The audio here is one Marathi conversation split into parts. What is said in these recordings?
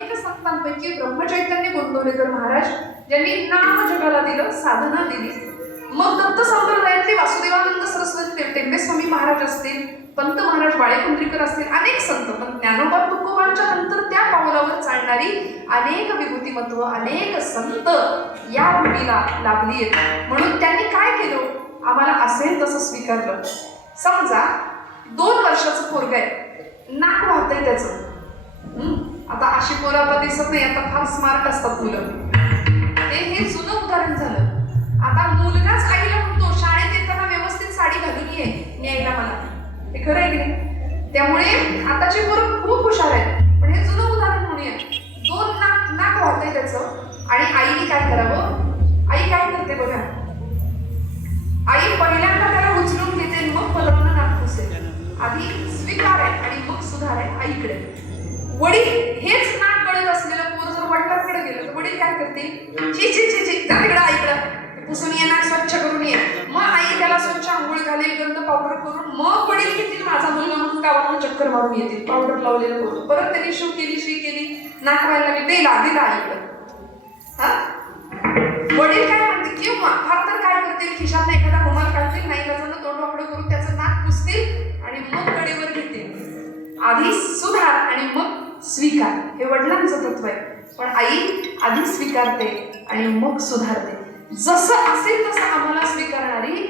संतांपैकी ब्रह्मचैतन्य गोंदवलेकर महाराज ज्यांनी नाम जगाला दिलं, साधना दिली. मग दत्त संप्रदायातले वासुदेवानंद सरस्वती टेंबे स्वामी महाराज असतील, पंत महाराज बाळेकुंद्रीकर असतील, अनेक संत. पण ज्ञानोबा तुकोबांच्या नंतर त्या पावलावर चालणारी अनेक विभूतिमत्व, अनेक संत या भूमीला लाभली आहेत. म्हणून त्यांनी काय केलं, आम्हाला असेल तसं स्वीकारलं. समजा 2 वर्षाचं पोरग आहे, नाक वाहतंय त्याचं. आता अशी पोरं आता दिसत नाही, आता फार स्मार्ट असतात मुलं. हे जुनं उदाहरण झालं. आता मुलगाच आईला म्हणतो शाळेत येताना व्यवस्थित साडी घालून ये न्यायला मला. हे खरं आहे की नाही? त्यामुळे आताची पोरं खूप हुशार आहेत. पण हे जुनं उदाहरण म्हणूया. 2 नाक वाहतंय त्याचं आणि आईने काय करावं? आई काय करते बघा. आई पहिल्यांदा त्याला उचलून घेते, मग पलवणं नाक पुसेल. आधी स्वीकार आहे आणि मग सुधार आहे आईकडे. वडील हेच नाक गळत असलेलं पोर जर वडिलांकडे गेलं तर वडील काय करते? ची ची ची ची, जा तिकडं आईकडं, पुसून ये, नाक स्वच्छ करून ये. मग आई त्याला स्वच्छ आंघोळ घालेल, गंध पावडर करून. मग वडील घेतील माझा मुलगा म्हणून गावाला चक्कर मारून येतील, पावडर लावलेलं करून. परत त्यांनी शू केली, नाक व्हायला लागली, दिला आईकडं. हा, वडील काय म्हणते? किंवा फार तर काय करतील, खिशात एखादा रुमाल काढतील, नाही त्याचं तोंड वाकडं करून त्याचं नाक पुसतील आणि मग कडेवर घेतील. आधी सुधार आणि मग स्वीकार, हे वडिलांचं तत्व आहे. पण आई आधी स्वीकारते आणि मग सुधारते. जसं असेल तसं आम्हाला स्वीकारणारी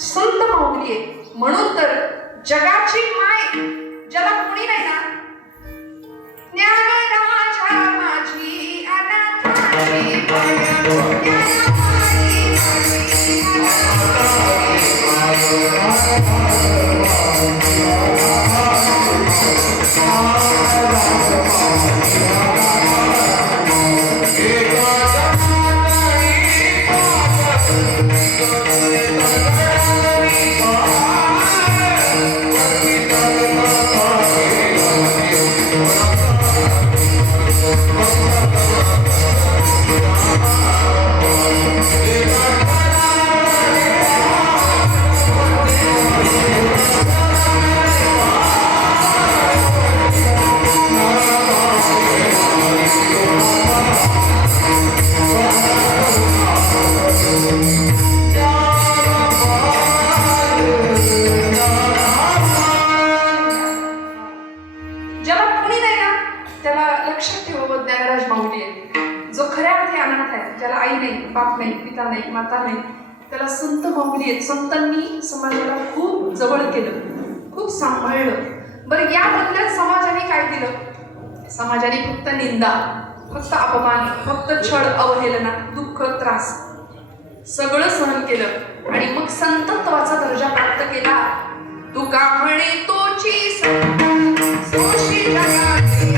संत माऊली आहे. म्हणून तर जगाची माय ज्याला कोणी नाही ना, ज्ञानराजा माझी अनाथाची बाप नाही, पिता नाही, माता नाही, त्याला संत माऊली आहेत. संतांनी समाजाला खूप जवळ केलं, खूप सांभाळलं. बरं, या बदल्यात समाजाने काय दिलं? समाजाने फक्त निंदा, फक्त अपमान, फक्त छळ, अवहेलना, दुःख, त्रास सगळं सहन केलं आणि मग संतत्वाचा दर्जा प्राप्त केला. तुका म्हणे तोची सोशी जगाची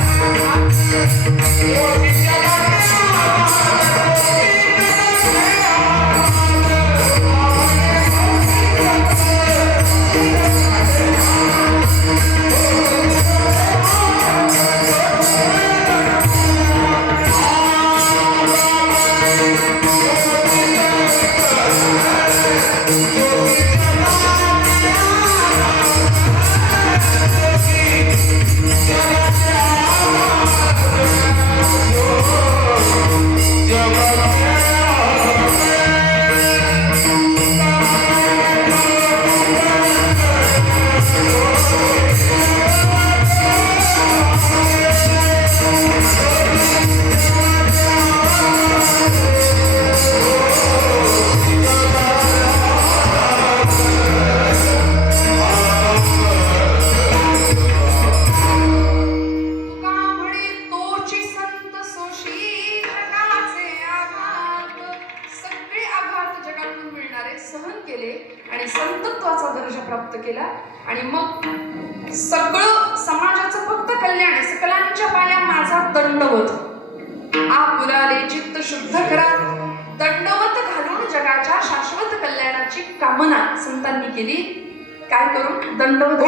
सहन केले आणि संतत्वाचा दर्जा प्राप्त केला. आणि मग सगळं समाजाचं फक्त कल्याण, सकलांच्या पाया माझा दंडवत. आपुराले चित्त शुद्ध करा, दंडवत घालून जगाच्या शाश्वत कल्याणाची कामना संतांनी केली. काय करून? दंडवत.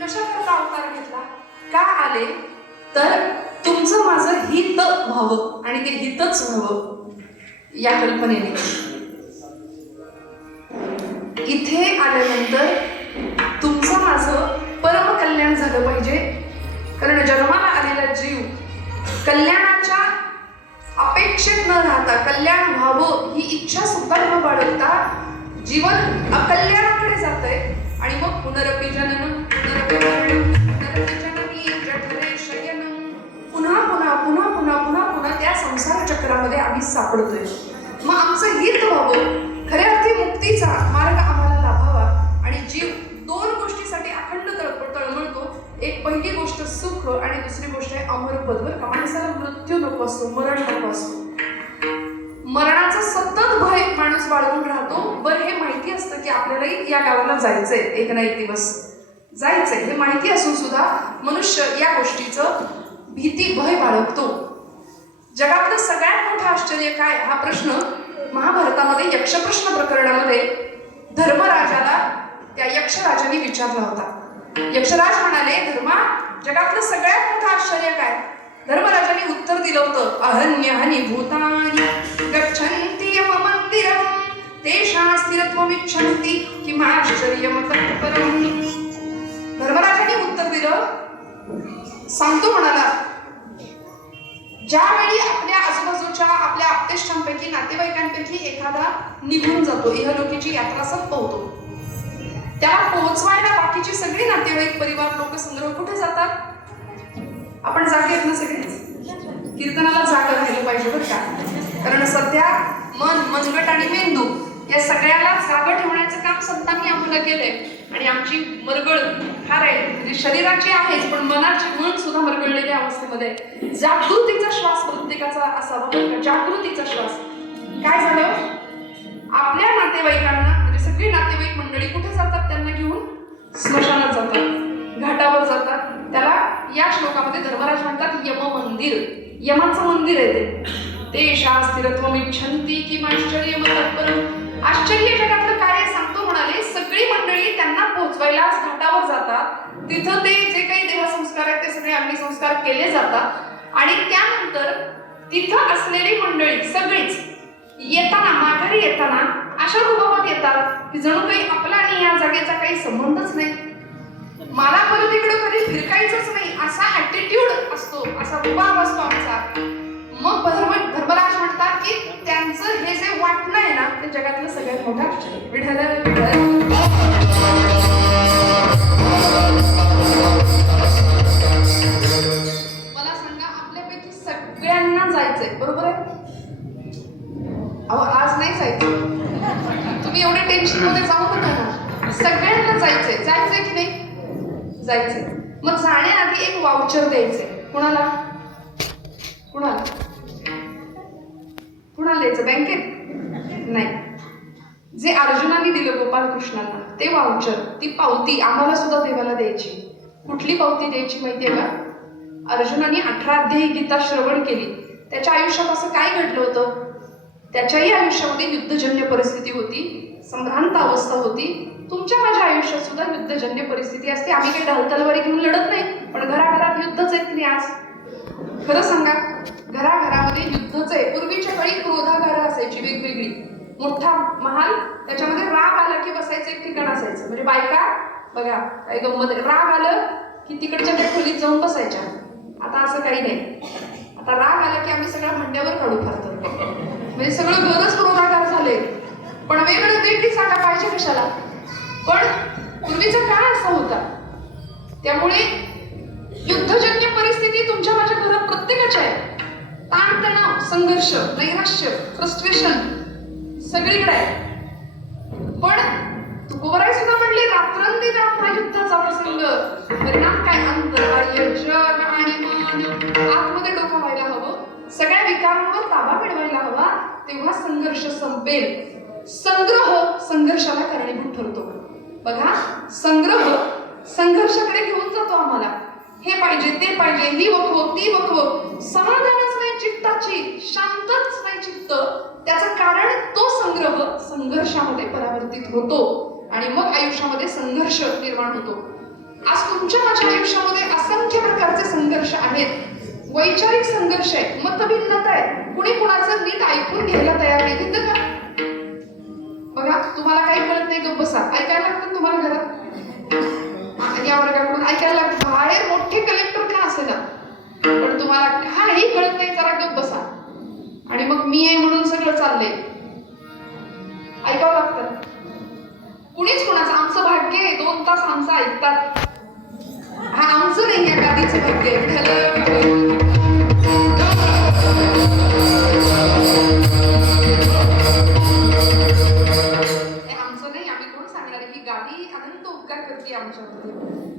कशाकरता अवतार घेतला, का आले, तर तुमचं माझं हित व्हावं आणि ते हितच व्हावं या कल्पनेने. इथे आल्यानंतर तुमचं माझं परम कल्याण झालं पाहिजे, कारण जन्माला आलेला जीव कल्याणाच्या अपेक्षेत न राहता कल्याण व्हावं ही इच्छा सुद्धा न बाळगता जीवन अकल्याणाकडे जातंय. आणि मग पुनरपि जननं पुनरपि मरणं पुनरपि जननी जठरे शयनं, पुन्हा पुन्हा पुन्हा पुन्हा पुन्हा पुन्हा त्या संसार चक्रामध्ये आम्ही सापडतोय. मग आमचं हित व्हावं, खऱ्या अर्थी मुक्तीचा मार्ग आम्हाला लाभावा आणि जीव दोन गोष्टीसाठी अखंड तळमळतो. एक पहिली गोष्ट सुख आणि दुसरी गोष्ट आहे अमरपद. बरं का, माणसाला मृत्यू नको असतो, मरण नको असतो. मरणाचं सतत भय माणूस बाळगून राहतो. बरं हे माहिती असतं की आपल्यालाही या गावाला जायचंय, एक ना एक दिवस जायचंय, हे माहिती असून सुद्धा मनुष्य या गोष्टीचं भीती भय बाळगतो. जगातलं सगळ्यात मोठं आश्चर्य काय हा प्रश्न महाभारतामध्ये यक्षप्रश्न प्रकरणामध्ये धर्मराजाला त्या यक्षराजाने विचारला होता. यक्षराज म्हणाले, धर्मा, जगातलं सगळ्यात मोठं आश्चर्य काय? धर्मराजाने उत्तर दिलं होतं, अहन्यानि भूतानि गच्छन्ति यम मंदिरं तेषां स्थिरत्वमिच्छन्ति किमाश्चर्यं तत्परम्. धर्मराजाने उत्तर दिलं, सांगतो म्हणाला, ज्यावेळी आपल्या आजूबाजूच्या आपल्या आप्तेष्टांपैकी नातेवाईकांपैकी एखादा निघून जातो, इहलोकीची यात्रा संपवतो, त्याला पोहोचवायला बाकीची सगळी नातेवाईक परिवार लोक संग्रह कुठे जातात? आपण जागे आहेत ना सगळेच? कीर्तनाला जागा राहिलं पाहिजे बरं का, कारण सध्या मन, मनगट आणि मेंदू या सगळ्याला जागा ठेवण्याचं काम संतांनी आम्हाला केलंय. आणि आमची मरगळ फार आहे, म्हणजे शरीराची आहेच पण मनाची, मन सुद्धा मरगळलेल्या अवस्थेमध्ये. जागृतीचा श्वास प्रत्येकाचा असावा बरं का, जागृतीचा श्वास. काय झालं, आपल्या नातेवाईकांना, म्हणजे सगळी नातेवाईक मंडळी कुठे जातात? त्यांना घेऊन स्मशानात जातात, घाटावर जातात. त्याला या श्लोकामध्ये धर्मराज म्हणतात यम मंदिर, यमाचं मंदिर आहे ते शास्त्रीरत्वमिच्छन्ति किमाश्चर्यं तत्परम्. आश्चर्य जगातलं कार्य सांगतो म्हणाले, सगळी मंडळी त्यांना पोहोचवायला घाटावर जातात. तिथं ते जे काही देहसंस्कार आहेत ते सगळे अग्निसंस्कार केले जातात आणि त्यानंतर तिथं असलेली मंडळी सगळीच येताना, माघारी येताना अशा रूपात येतात की जणू काही आपला आणि या जागेचा काही संबंधच नाही, मला परत इकडं कधी फिरकायचंच नाही असा ॲटिट्यूड असतो, असा रुबाब असतो आमचा. मग धर्मराज म्हणतात की त्यांचं हे जे वाटणं आहे ना ते जगातलं सगळ्यात मोठं आश्चर्य. विठ्ठल मला सांगा, आपल्यापैकी सगळ्यांना जायचंय, बरोबर आहे? अहो आज नाही जायचं, तुम्ही एवढे टेन्शन मध्ये जाऊ नका ना. सगळ्यांना जायचंय, जायचंय की नाही? जायचंय. मग जाण्याआधी एक वाउचर द्यायचंय. कुणाला कुणाला कुणाला द्यायचं? बँकेत नाही. जे अर्जुनाने दिलं गोपालकृष्णांना ते वाउचर, ती पावती आम्हाला सुद्धा देवाला द्यायची. कुठली पावती द्यायची माहितीये का? अर्जुनाने 18 अध्यायी गीता श्रवण केली, त्याच्या आयुष्यात असं काय घडलं होतं? त्याच्याही आयुष्यामध्ये युद्धजन्य परिस्थिती होती, संभ्रांत अवस्था होती. तुमच्या माझ्या आयुष्यात सुद्धा युद्धजन्य परिस्थिती असते. आम्ही काही ढाल तलवारी घेऊन लढत नाही, पण घराघरात युद्धच आहेत की नाही आज? खरं सांगा, घराघरामध्ये युद्धच आहे. पूर्वीच्या काळी क्रोधागार असायची वेगवेगळी, मोठा महाल, त्याच्यामध्ये राग आला की बसायचं एक ठिकाण असायचं. म्हणजे बायका बघा काही गंमत, राग आलं की तिकडच्या त्या खोलीत जाऊन बसायच्या. आता असं काही नाही. आता राग आला की आम्ही सगळ्या भांड्यावर काढू फारतो. म्हणजे सगळं घरच क्रोधागार झाले. पण वेगळी जागा पाहिजे कशाला? पण पूर्वीचा काळ असा होता. त्यामुळे युद्धजन्य परिस्थिती तुमच्या माझ्या घरात प्रत्येकाच्या आहे. ताणतणाव, संघर्ष, नैराश्य, फ्रस्ट्रेशन सगळीकडे आहे. पण तुकोबराय सुद्धा म्हणले रात्रंदिन हा युद्धाचा प्रसंग. परिणाम काय? अंतर्बाह्य जग आणि मन आतमध्ये डोकं व्हायला हवं. सगळ्या विकारांवर ताबा मिळवायला हवा. तेव्हा संघर्ष संपेल. संग्रह संघर्षाला कारणीभूत ठरतो. बघा, संग्रह संघर्षाकडे घेऊन जातो आम्हाला. हे पाहिजे, ते पाहिजे, ही वखव, ती वखव. समाधानच नाही चित्ताची, शांतच नाही चित्त. त्याचं कारण तो संग्रह संघर्षामध्ये परावर्तित होतो आणि मग आयुष्यामध्ये संघर्ष निर्माण होतो. आज तुमच्या माझ्या आयुष्यामध्ये असंख्य प्रकारचे संघर्ष आहेत. वैचारिक संघर्ष आहे, मतभिन्नता आहे. कुणी कुणाचं नीट ऐकून घ्यायला तयार नाही. तिथं का बघा, तुम्हाला काही कळत नाही, गप्प बसा. ऐकायला लागतं तुम्हाला घरात या वर्गाकडून ऐकायला लागतं. बाहेर मोठे कलेक्टर का असेना, पण तुम्हाला काही कळत नाही, जरा गप्प बसा. आणि मग मी आहे म्हणून सगळं चाललंय, ऐकावं लागतं. कुणीच कुणाचं आमचं भाग्य आहे, 2 तास आमचं ऐकतात. हा आमचं नाही, या गादीचं भाग्य आहे.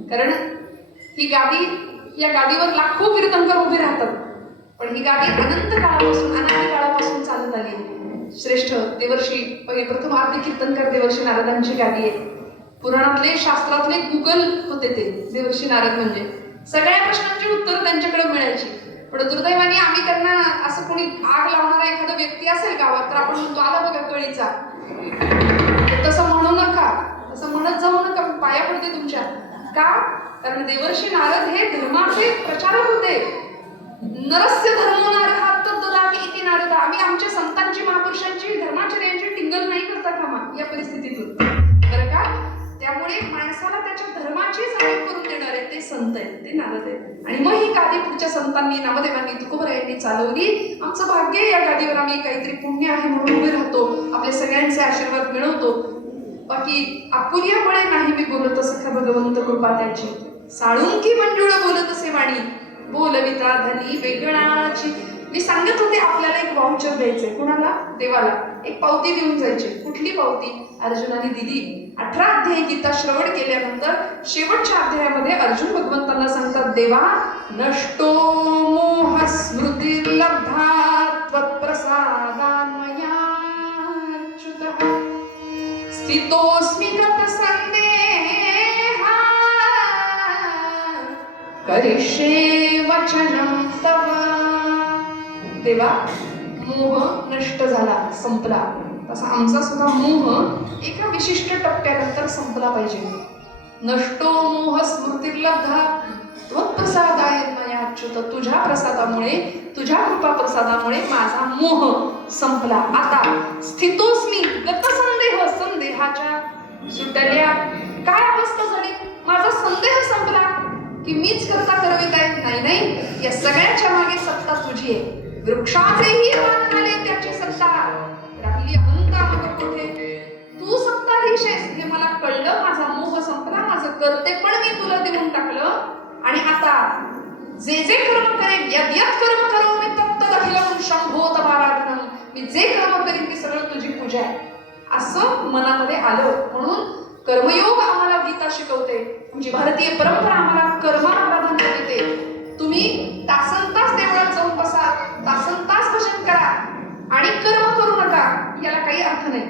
कारण ही गादी, या गादीवर लाखो कीर्तनकर उभे राहतात. पण ही गादी अनंत काळापासून, अनादी काळापासून चालत आली. श्रेष्ठ देवर्षी प्रथम आद्य कीर्तनकर देवर्षी नारदांची गादी आहे. पुराणातले, शास्त्रातले गुगल होते ते देवर्षी नारद. म्हणजे सगळ्या प्रश्नांची उत्तरं त्यांच्याकडे मिळायची. पण दुर्दैवाने आम्ही त्यांना, असं कोणी आग लावणारा एखादा व्यक्ती असेल गावात तर आपण म्हणतो आला बघा कळीचा. तसं म्हणू नका, तसं म्हणत जाऊ नका, पाया पडते तुमच्या. का? कारण देवर्षी नारद हे धर्माचे प्रचारक होते. नरस्य धर्मो नारः तद्ददाति इति नारद. आम्ही आमच्या संतांची, महापुरुषांची, धर्माचर्यांची टिंगल नाही करता कामा या परिस्थितीतून, बरं का? त्यामुळे माणसाला त्याच्या धर्माची जाणीव करून देणारे ते संत आहेत, ते नारद आहेत. आणि मग ही गादी पुढच्या संतांनी, नामदेवांनी, तुकोबरायांनी चालवली. आमचं भाग्य, या गादीवर आम्ही काहीतरी पुण्य आहे म्हणून उभे राहतो, आपले सगळ्यांचे आशीर्वाद मिळवतो. बाकी आपुल्यामुळे नाही मी बोलत, सखा भगवंत कृपा त्याची. साळुंकी मंजुळ बोलत असे वाणी, बोलविता धनी वेगळाची. मी सांगत होते आपल्याला एक वाउचर द्यायचंय. कुणाला? देवाला. एक पावती देऊन जायची. कुठली पावती? अर्जुनाने दिली. 18 अध्याय गीता श्रवण केल्यानंतर शेवटच्या अध्यायामध्ये अर्जुन भगवंतांना सांगतात, देवा नष्टो मोह स्मृतिर्लब्धा त्वत्प्रसादान्मया च्युतः स्थितोऽस्मि गतसन्देहा करिष्ये वचनं तव. देवा, मोह नष्ट झाला, संपला. तसा आमचा सुद्धा मोह एका विशिष्ट टप्प्यानंतर संपला पाहिजे. नष्टो मोह स्मृतिर्लब्धा त्वत्प्रसादाय मया अच्युत. तुझ्या प्रसादामुळे, तुझ्या कृपा प्रसादामुळे माझा मोह संपला. आता स्थितोस्मी गतसंदेह, संदेहाच्या सुटल्या. काय अवस्था झाली? माझा संदेह संपला की मीच करता करवित आहे. नाही नाही, या सगळ्याच्या मागे सत्ता तुझी आहे. वृक्षाचेही पान आले त्याची सत्ता, राहिली अहंता मग कोठे. तू सत्ताधीश आहेस हे मला कळलं. माझा मोह संपला, माझं करते पण मी तुला देऊन टाकलं. आणि आता जे जे कर्म करेन, यद्यत कर्म करो मी तत्तदखिलम शंभोत भारात्म. मी जे कर्म करीन ती सगळं तुझी पूजा आहे, असं मनामध्ये आलं. म्हणून कर्मयोग आम्हाला गीता शिकवते. म्हणजे भारतीय परंपरा आम्हाला कर्माला प्राधान्य देते. तुम्ही तासनतास देवळात जाऊन बसा, तासनतास भजन करा आणि कर्म करू नका, याला काही अर्थ नाही.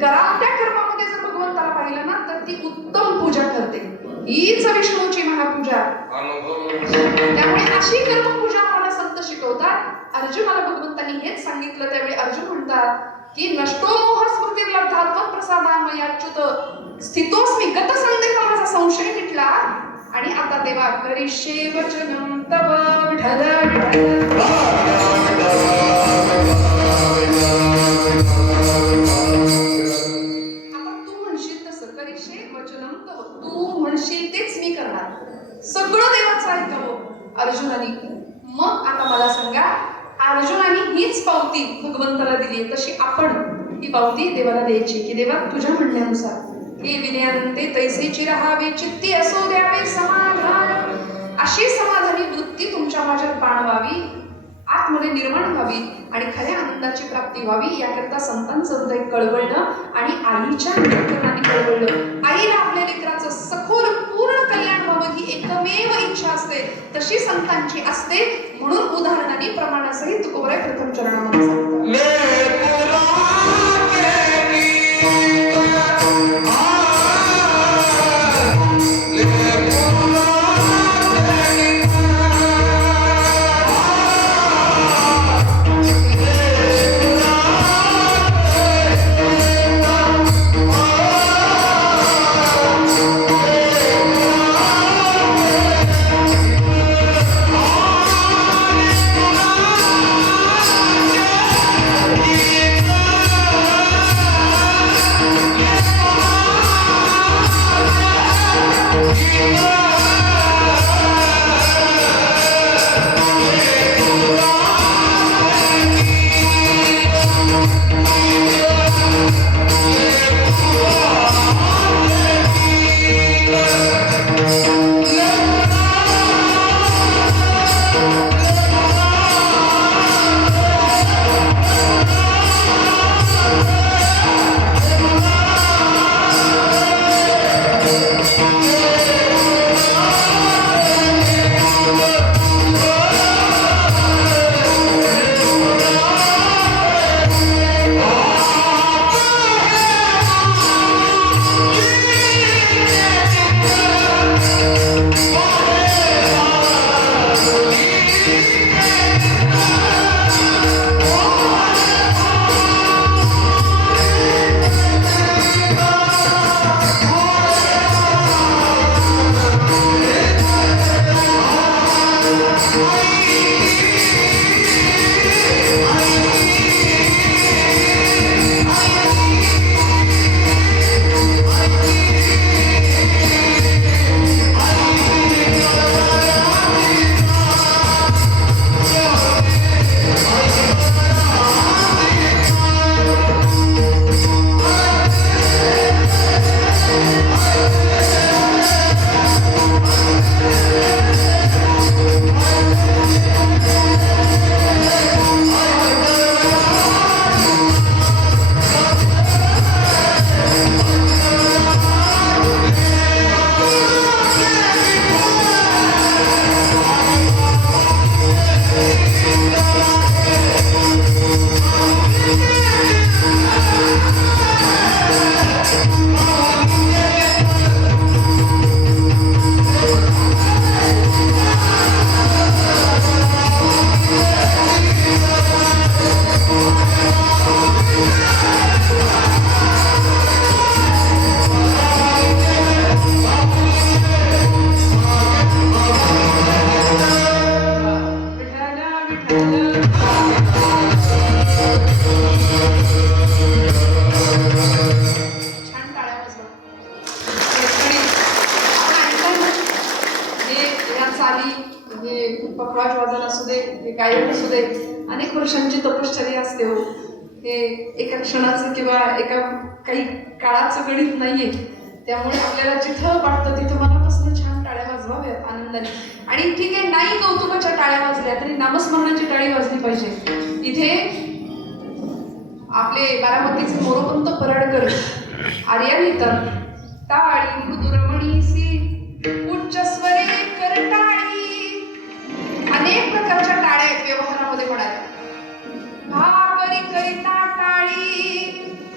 करा त्या कर्मामध्ये जर भगवंताला पाहिलं ना तर ती उत्तम पूजा ठरते. हीच विष्णूची महापूजा. त्यामुळे अशी कर्मपूजा आम्हाला संत शिकवतात. अर्जुनाला भगवंतांनी हेच सांगितलं. त्यावेळी अर्जुन म्हणतात की नष्टो मोह स्मृतिर्लब्धा त्वत्प्रसादान्मया अच्युत स्थितोस्मि गतसंदेह. माझा संशय मिटला आणि आता देवा करिष्ये वचनं तव. विठ्ठल विठ्ठल. अर्जुनाने. मग आता मला सांगा, अर्जुनाने हीच पावती भगवंताला दिली, तशी आपण ही पावती देवाला द्यायची की देवा तुझ्या म्हणण्यानुसार हे विनयांते तैसेची राहावे, चित्ती असो द्यावे समाधान. अशी समाधानी वृत्ती तुमच्या माझ्यात बाणवावी, आतमध्ये निर्माण व्हावी आणि खऱ्या आनंदाची प्राप्ती व्हावी, याकरता संतांचं हृदय कळवळलं आणि आईच्या अंतःकरणाने कळवळलं. आईला आपल्या लेकराचं सखोल पूर्ण कल्याण व्हावं ही एकमेव इच्छा असते, तशी संतांची असते. म्हणून उदाहरणाने प्रमाणासहित तुकोबराय प्रथम चरणामध्ये सांगतात. पखवाज वादन असू दे, हे गायन असू दे, अनेक वर्षांची तपश्चर्या असते हो. हे एका क्षणाचं किंवा एका काही काळाचं गणित नाहीये. त्यामुळे आपल्याला जिथं वाटतं तिथं मनापासून छान टाळ्या वाजवाव्यात आनंदाने. आणि ठीक आहे, नाही कौतुकाच्या टाळ्या वाजल्या तरी नामस्मरणाची टाळी वाजली पाहिजे. इथे आपले बारामतीचे मोरोपंत पराडकर आर्या लिहितात, टाळी मृदुरमणीसी उच्च स्वरे करटाळी. अनेक प्रकारच्या टाळ्या आहेत व्यवहारामध्ये म्हणाल्या. भाकरी करिता टाळी,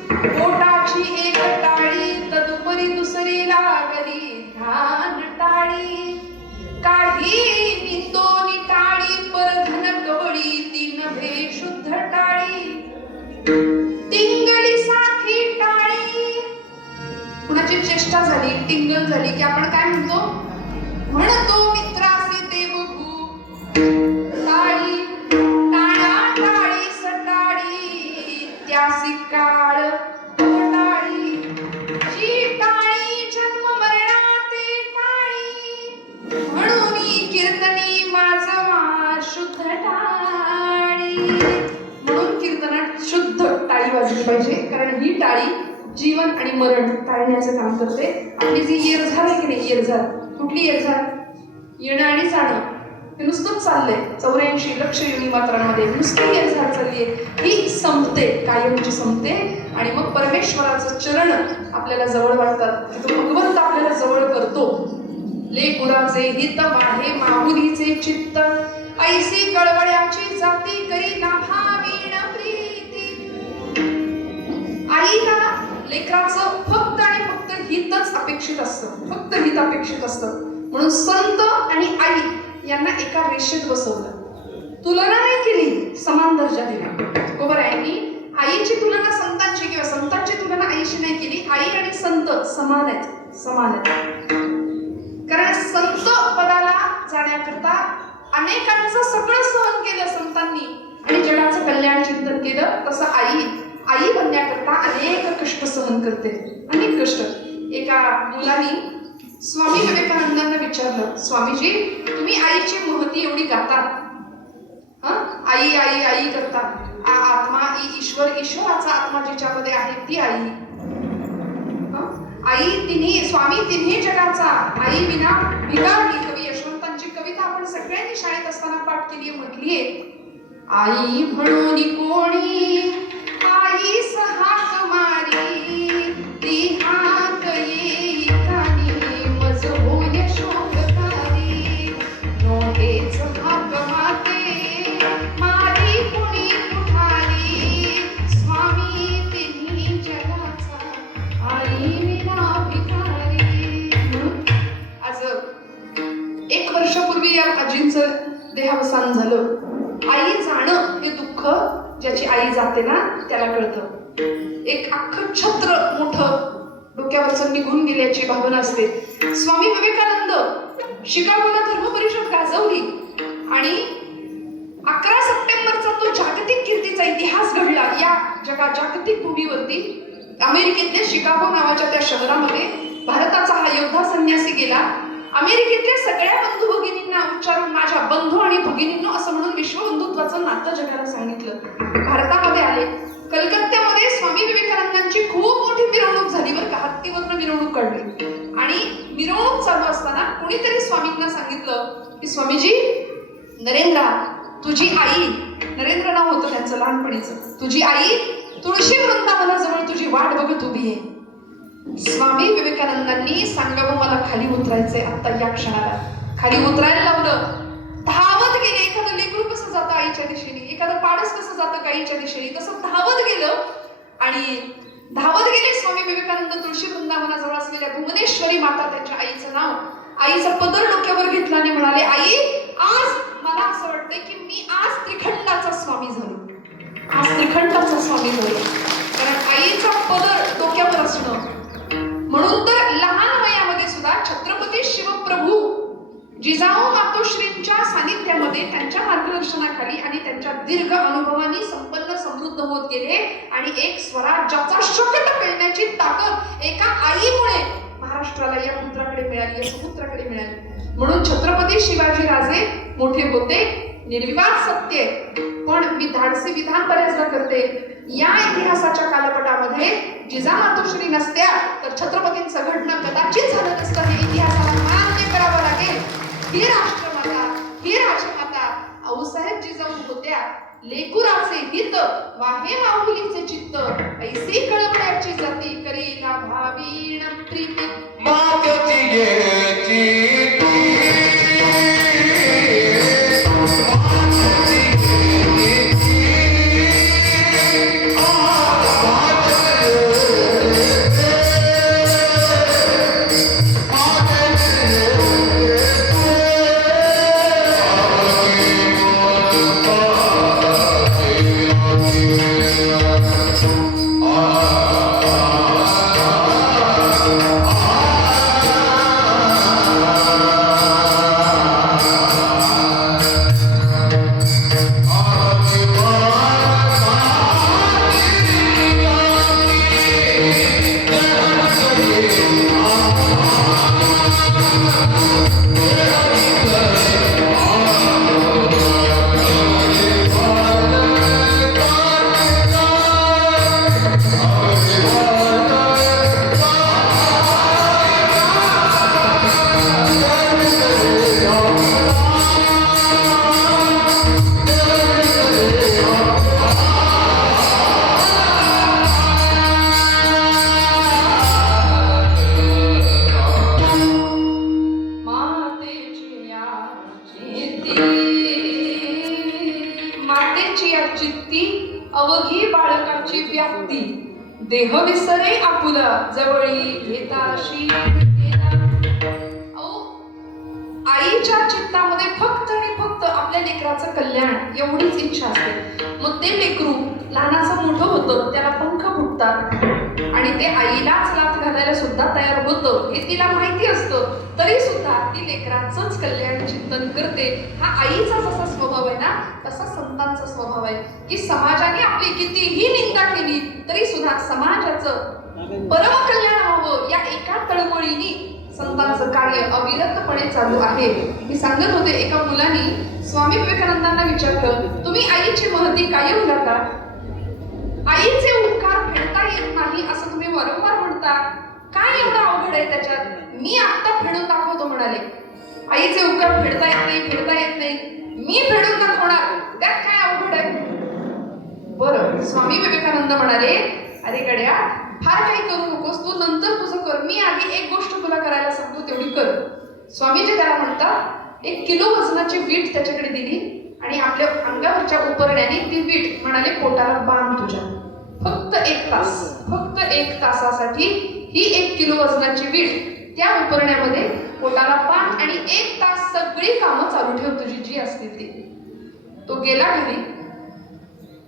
पोटाची एक टाळी, तदुपरी दुसरी लागली ध्यान टाळी. काही निंदोनी टाळी, परधन कवळी तीन भे शुद्ध टाळी. टिंगली साठी टाळी, कुणाची चेष्टा झाली, टिंगल झाली की आपण काय म्हणतो मित्राचे देव भू. टाळी टाळा टाळी सटाळी, त्यासी काळ टाळी. जी टाळी जन्म मरणाते टाळी, म्हणून कीर्तनी वाजवा वाजली पाहिजे, कारण ही टाळी जीवन आणि मरण टाळण्याचं काम करते. आपली जी येरझार आहे की नाही, येरझार, कुठली येरझार? येणं आणि जाणं हे नुसतंच चाललंय 84 लक्ष योनी मात्रांमध्ये नुसती येरझार चालली आहे. ही संपते, कायमची संपते. आणि मग परमेश्वराचं चरण आपल्याला जवळ वाटतात, तो भगवंत आपल्याला जवळ करतो. लेकुराचे हित वाहे माहुलीचे चित्त, ऐसी कळवळ्याची जाती करी ना भावीण प्रीती. आईला लेकराचं फक्त आणि फक्त हितच अपेक्षित असतं, फक्त हित अपेक्षित असतं. म्हणून संत आणि आई यांना एका रेषेत बसवलं, तुलना नाही केली, समान दर्जा दिला. बरोबर आहे. आणि आईची तुलना संतांची किंवा संतांची तुलना आईशी नाही केली. आई आणि संत समान आहेत, समान आहेत. कारण संत पदाला जाण्याकरता अनेकांचं सगळं सहन केलं संतांनी आणि जगाचं कल्याण चिंतन केलं. तसं आई बनण्याकरता अनेक कष्ट सहन करते, अनेक कष्ट. एका मुलाने स्वामी विवेकानंदांना विचारलं, स्वामीजी तुम्ही आईची महती एवढी गाता, आई आई आई करता, आत्मा ईश्वराचा आत्मा जिच्यामध्ये आहे ती आई. आई तिन्ही जगाचा, आई विना भिगावली. कवी यशवंतांची कविता आपण सगळ्यांनी शाळेत असताना पाठ केली, म्हटलीये, आई म्हणून कोणी आई हाक मारी, ती हाक येई कानी मज होय शोधकारी. नोहेच हाक माते मारी कोणी कुठारी, स्वामी तिन्ही जगाचा, आई विना भिकारी. आज 1 वर्षापूर्वी या आजींचं देहावसान झालं. आई जाणं हे दुःख ज्याची आई जाते ना त्याला कळतं. एक अख्खं छत्र मोठं डोक्यावरचं निघून गेल्याची भावना असते. स्वामी विवेकानंद शिकागोला धर्म परिषद गाजवली आणि 11 सप्टेंबरचा तो जागतिक कीर्तीचा इतिहास घडला या जागतिक भूमीवरती. अमेरिकेतल्या शिकागो नावाच्या त्या शहरामध्ये भारताचा हा योद्धा संन्यासी गेला. अमेरिकेतल्या सगळ्या बंधू भगिनींना उच्चारून माझ्या बंधू आणि भगिनींनो असं म्हणून विश्वबंधुत्वाचं नातं जगाला सांगितलं. भारतामध्ये आले. कलकत्त्यामध्ये स्वामी विवेकानंदांची खूप मोठी मिरवणूक झाली बरं का, हत्तीवरनं मिरवणूक काढली. आणि मिरवणूक चालू असताना कोणीतरी स्वामींना सांगितलं की स्वामीजी, नरेंद्रा तुझी आई, नरेंद्र नाव होतं त्यांचं लहानपणीचं, तुझी आई तुळशी वृंदावनाजवळ तुझी वाट बघत उभी आहे. स्वामी विवेकानंदांनी सांगावं मला खाली उतरायचंय आता या क्षणाला. खाली उतरायला लावलं. धावत गेले. एखादं लेकरू कसं जातं आईच्या दिशेने, एखादं पाडस कसं जातं गाईच्या दिशेने, तसं धावत गेलं. आणि धावत गेले स्वामी विवेकानंद तुळशी वृंदावनाजवळ असलेल्या भुवनेश्वरी माता, त्यांच्या आईचं नाव, आईचा पदर डोक्यावर घेतला आणि म्हणाले, आई आज मला असं वाटतंय की मी आज त्रिखंडाचा स्वामी झालो, आज त्रिखंडाचा स्वामी झालो. कारण आईचा पदर डोक्यावर असणं. म्हणून तर लहान वयामध्ये सुद्धा छत्रपती शिवप्रभू जिजाऊ मातोश्रींच्या सानिध्यामध्ये, त्यांच्या मार्गदर्शनाखाली आणि त्यांच्या दीर्घ अनुभवांनी संपन्न समृद्ध होत गेले. आणि एक स्वराज्याचा शकट पेलण्याची ताकद एका आईमुळे महाराष्ट्राला या पुत्राकडे मिळाली, या सुपुत्राकडे मिळाली. म्हणून छत्रपती शिवाजी राजे मोठे होते, निर्विवाद सत्य. पण मी धाडसी विधान बऱ्याचदा करते, या इतिहासाच्या कालपटामध्ये जिजा मातोश्री नसत्या तर छत्रपतींचं घडणं कदाचित झालं नसतं. हे इतिहासाला मान्य करावं लागेल. ही राष्ट्रमाता, ही राजमाता आऊसाहेब जिजाऊ होत्या. लेकुराचे हित वाहे माहुलीचे चित्त, ऐसी कळवळ्याची जाती करीला भावीण प्रीती. मातेची येची मातेची या चित्ती अवघी बाळकाची व्याप्ती देह विसरे आपुला जवळी घेताशी आईच्या चित्तामध्ये फक्त आणि फक्त आपल्या लेकराचं कल्याण एवढीच इच्छा असते. मग ते लेकरू लहानाचं मोठं होतं, त्याला पंख फुटतात आणि ते आईलाच लाथ घालायला सुद्धा तयार होतं हे तिला माहिती असतं, तरी सुद्धा ती लेकराचंच कल्याण चिंतन करते. हा आईचा जसा स्वभाव आहे ना तसा संतांचा स्वभाव आहे की समाजाने आपली कितीही निंदा केली तरी सुद्धा समाजाचं परम कल्याण व्हावं या एका तळमळीने संतांचं कार्य अविरतपणे चालू आहे. मी सांगत होते, एका मुलाने स्वामी विवेकानंदांना विचारलं, तुम्ही आईची महती कायम गाता, आईचे उपकार फेडता येत नाही असं तुम्ही वारंवार म्हणता, काय एवढं अवघड आहे त्याच्यात? मी आत्ता फेडून दाखवतो म्हणाले. आईचे उपकार फेडता येत नाही, फेडता येत नाही, मी फेडून दाखवणार, त्यात काय अवघड आहे? बरं, स्वामी विवेकानंद म्हणाले, अरे गड्या, फार काही करू नकोस, तू नंतर तुझं कर, मी आधी एक गोष्ट तुला करायला सांगतो तेवढी कर. स्वामीजी त्याला म्हणतात, 1 किलो वजनाची वीट त्याच्याकडे दिली आणि आपल्या अंगावरच्या उपरण्याने ती वीट म्हणाले पोटाला बांध तुझ्या. फक्त 1 तास, फक्त 1 तासासाठी ही 1 किलो वजनाची वीट त्या उपरण्यामध्ये पोटाला बांध आणि 1 तास सगळी कामं चालू ठेव तुझी जी असतील ती. तो गेला घरी.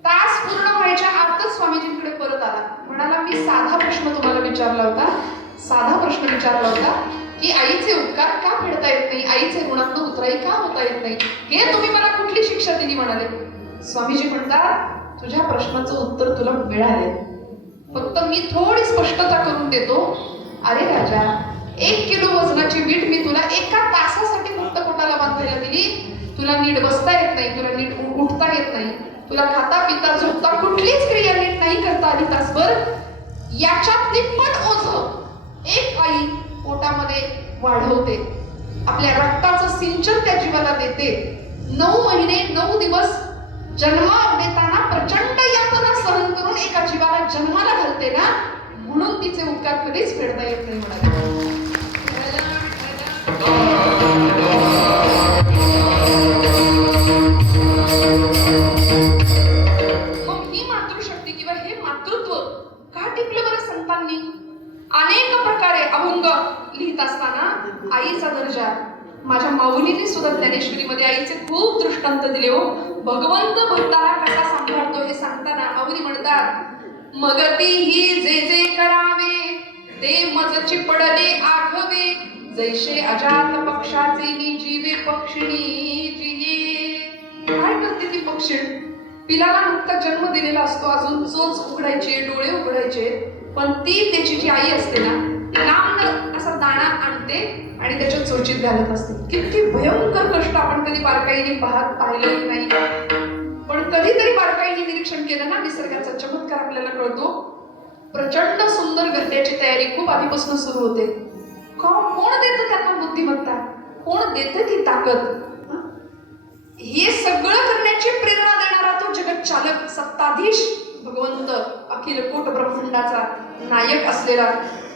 तास पूर्ण व्हायच्या आतच स्वामीजींकडे परत आला. म्हणाला, मी साधा प्रश्न तुम्हाला विचारला होता, साधा प्रश्न विचारला होता की आईचे उपकार का फेडता येत नाही, आईचे ऋणातून उतराई का होता येत नाही, हे तुम्ही मला कुठली शिक्षा दिली म्हणाले. स्वामीजी म्हणतात, तुझ्या प्रश्नाचं उत्तर तुला मिळाले, फक्त मी थोडी स्पष्टता करून देतो. अरे राजा, 1 किलो वजनाची वीट मी तुला एका तासासाठी फक्त पोटाला बांधायला दिली. तुला नीट बसता येत नाही, तुला नीट उठता येत नाही, तुला खाता पिता झोपता कुठलीच क्रिया नीट नाही करता आली तासभर. याच्यात तिप्पट ओझं एक आई पोटामध्ये वाढवते, आपल्या रक्ताचं सिंचन त्या जीवाला देते. 9 महिने 9 दिवस जन्म देताना प्रचंड यातना सहन करून एका जीवाला जन्माला घालते ना, म्हणून तिचे उपकार कधीच फेडता येत नाही म्हणाले. मग ही मातृशक्ती किंवा हे मातृत्व का टिकलं बरं संतांनी? अनेक प्रकारे अभंग लिहित असताना आईचा दर्जा माझ्या माऊलीने सुद्धा ज्ञानेश्वरीमध्ये आईचे खूप दृष्टांत दिले हो. भगवंत भक्ताला कसा सांभाळतो हे सांगताना माऊली म्हणतात, मगती ही जे जे करावे ते मजची पडले आघवे, जैसे अजात पक्षाचे जीवे पक्षिणी जिये. काय करते ती पक्षिणी? पिलाला नुकता जन्म दिलेला असतो, अजून चोच उघडायचे, डोळे उघडायचे, पण ती त्याची जी आई असते ना, लांब असा दाणा आणते आणि त्याच्या चोचीत घालत असते. किती भयंकर कष्ट आपण कधी बारकाईने पाहिलं नाही, पण कधीतरी बारकाईने निरीक्षण केलं ना, निसर्गाचा चमत्कार आपल्याला कळतो. प्रचंड सुंदर गद्याची तयारी खूप आधीपासून सुरू होते. कोण देतं त्यांना बुद्धिमत्ता, कोण देतं ती ताकद? हे सगळं करण्याची प्रेरणा देणारा तो जगत चालक सत्ताधीश भगवंत, अखिल कोट ब्रह्मांडाचा नायक असलेला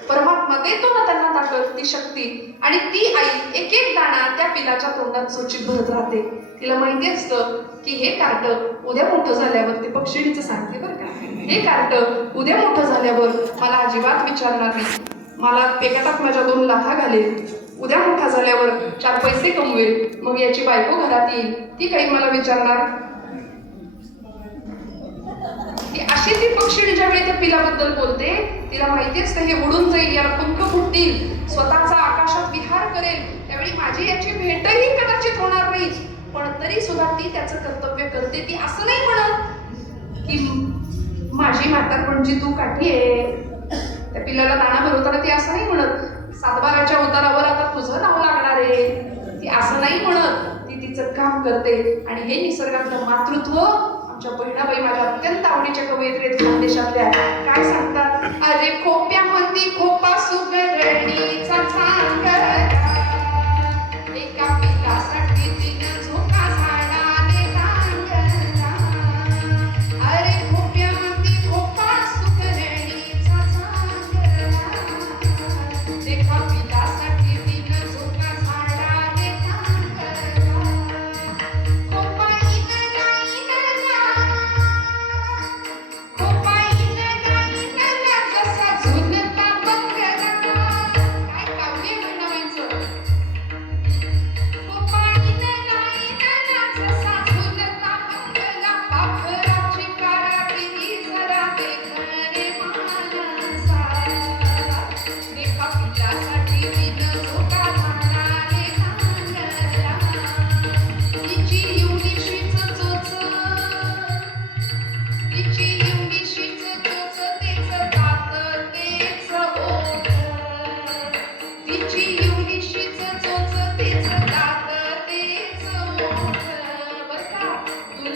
परमात्मा देतो ना त्यांना ताकद, ती शक्ती. आणि ती आई एक एक दाणा त्या पिलाच्या तोंडात चोचीत भरत राहते. तिला माहिती असतं की हे कार्ट उद्या मोठं झाल्यावर, ते पक्षिणीचं सांगते बरं का, हे कार्ट उद्या मोठं झाल्यावर मला अजिबात विचारणार नाही, मला पेकाटात माझ्या 2 लाथा घालेल, उद्या मोठा झाल्यावर 4 पैसे कमवेल, मग याची बायको घरात येईल, ती काही मला विचारणार. अशी ती पक्षिणी ज्यावेळी त्या पिलाबद्दल बोलते, तिला माहिती असतं हे उडून जाईल, याला पंख फुटतील, स्वतःचा आकाशात विहार करेल, त्यावेळी माझी याची भेटही कदाचित होणार नाही, पण तरी सुद्धा ती त्याचं कर्तव्य करते. ती असं नाही म्हणत की माझी म्हातारपणजी तू काठी आहे. त्या पिलाला दाणा भरवताना ती असं नाही म्हणत, 7-12च्या उतारावर आता तुझं नाव लागणार आहे, ती असं नाही म्हणत. ती तिचं काम करते. आणि हे निसर्गातलं मातृत्व आमच्या बहिणाबाई माझ्या अत्यंत आवडीच्या कवयित्री खानदेशातल्या काय सांगतात, अरे खोप्यामध्ये खोपा सुगरणीचा चांगला, एका पिकासाठी तिनं झोका झाडाने रांगला. अरे खोप्यामध्ये खोपा सुगरणीचा चांगला, एका पिकासाठी तिनं झोका झाडाने रांगला. खोपा इनला इनला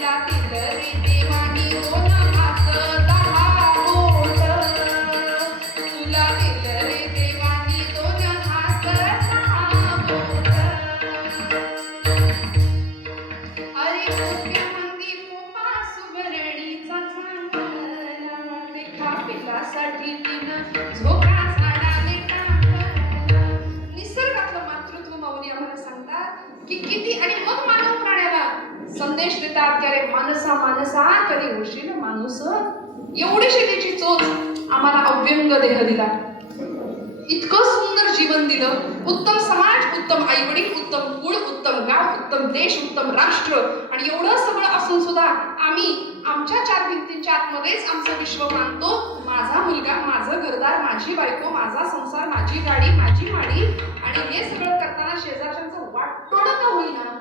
फुलातील रे देवानी दोन हात 10 बोट फुलातील रे देवानी दोन हात 10 बोट अरे गोप्या मंदी पोपा सुगरणीचा चांगला देखा पिलासाठी तिनं झोका झाडाले टाकला निसर्गातलं मातृत्व माऊली आम्हाला सांगतात की किती आणि मग मानव प्राण्याला संदेश देतात की अरे मानसा मानसा कधी होशील माणूस एवढीशी त्याची चोच आम्हाला अव्यंग देह दिला इतकं सुंदर जीवन दिलं उत्तम समाज उत्तम आईवडील उत्तम कुळ उत्तम गाव उत्तम देश उत्तम राष्ट्र आणि एवढं सगळं असून सुद्धा आम्ही आमच्या चार भिंतींच्या आतमध्येच आमचं विश्व मानतो माझा मुलगा माझं घरदार माझी बायको माझा संसार माझी गाडी माझी माडी आणि हे सगळं करताना शेजारच्यांचं वाटोळं का होईना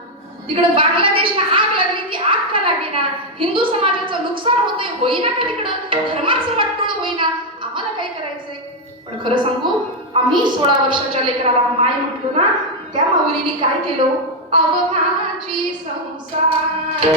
तिकडे बांगलादेशला आग लागली ती आग का लागेना हिंदू समाजाचं नुकसान होतंय होईना का तिकडं धर्माचं वाटोळं होईना आम्हाला काय करायचंय पण खरं सांगू आम्ही 16 वर्षाच्या लेकराला माय म्हटलो ना त्या माऊलीने काय केलं अवघाची संसार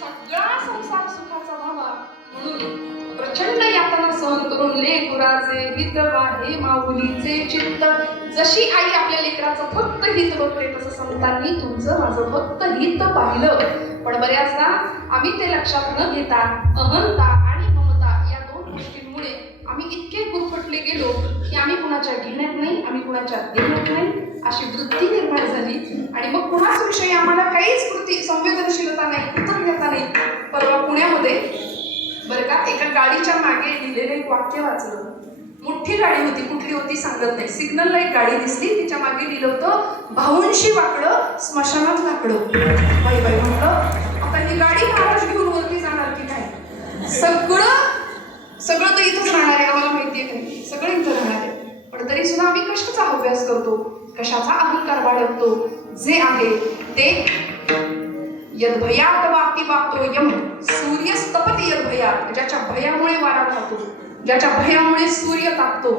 सगळा संसार सुखाचा व्हावा म्हणून प्रचंड यातना सहन करून लेकराचे हितवा हे माऊलीचे चित्त जशी आई आपल्या लेकराचं फक्त हित बघते तसं संतांनी तुमचं माझं फक्त हित पाहिलं पण बऱ्याचदा आम्ही ते लक्षात न घेता अहंता आणि ममता या दोन गोष्टींमुळे आम्ही इतके गुरफटले गेलो की आम्ही कुणाच्या घेण्यात नाही आम्ही कुणाच्या देण्यात नाही अशी वृत्ती निर्माण झाली आणि मग कुणाच विषयी आम्हाला काहीच कृती संवेदनशीलता नाही कृतज्ञता नाही परवा पुण्यामध्ये बरं का एका गाडीच्या मागे लिहिलेलं एक वाक्य वाचलं मोठी गाडी होती कुठली होती सांगत नाही सिग्नलला एक गाडी दिसली तिच्या मागे लिहिलं होतं भाऊंशी वाकडं स्मशानात लाकडं बाई बाई म्हटलं आता ही गाडी महाराज घेऊन वरती जाणार की काय सगळं तर इथंच राहणार आहे आम्हाला माहिती आहे नाही सगळं इथं राहणार आहे पण तरी सुद्धा आम्ही कशाचा अभ्यास करतो कशाचा अहंकार बाळगतो जे आहे ते यद्भयात वाक्ती वागतो यम सूर्यस्तपती यद्भयात ज्याच्या भयामुळे वारा वाहतो ज्याच्या भयामुळे सूर्य तापतो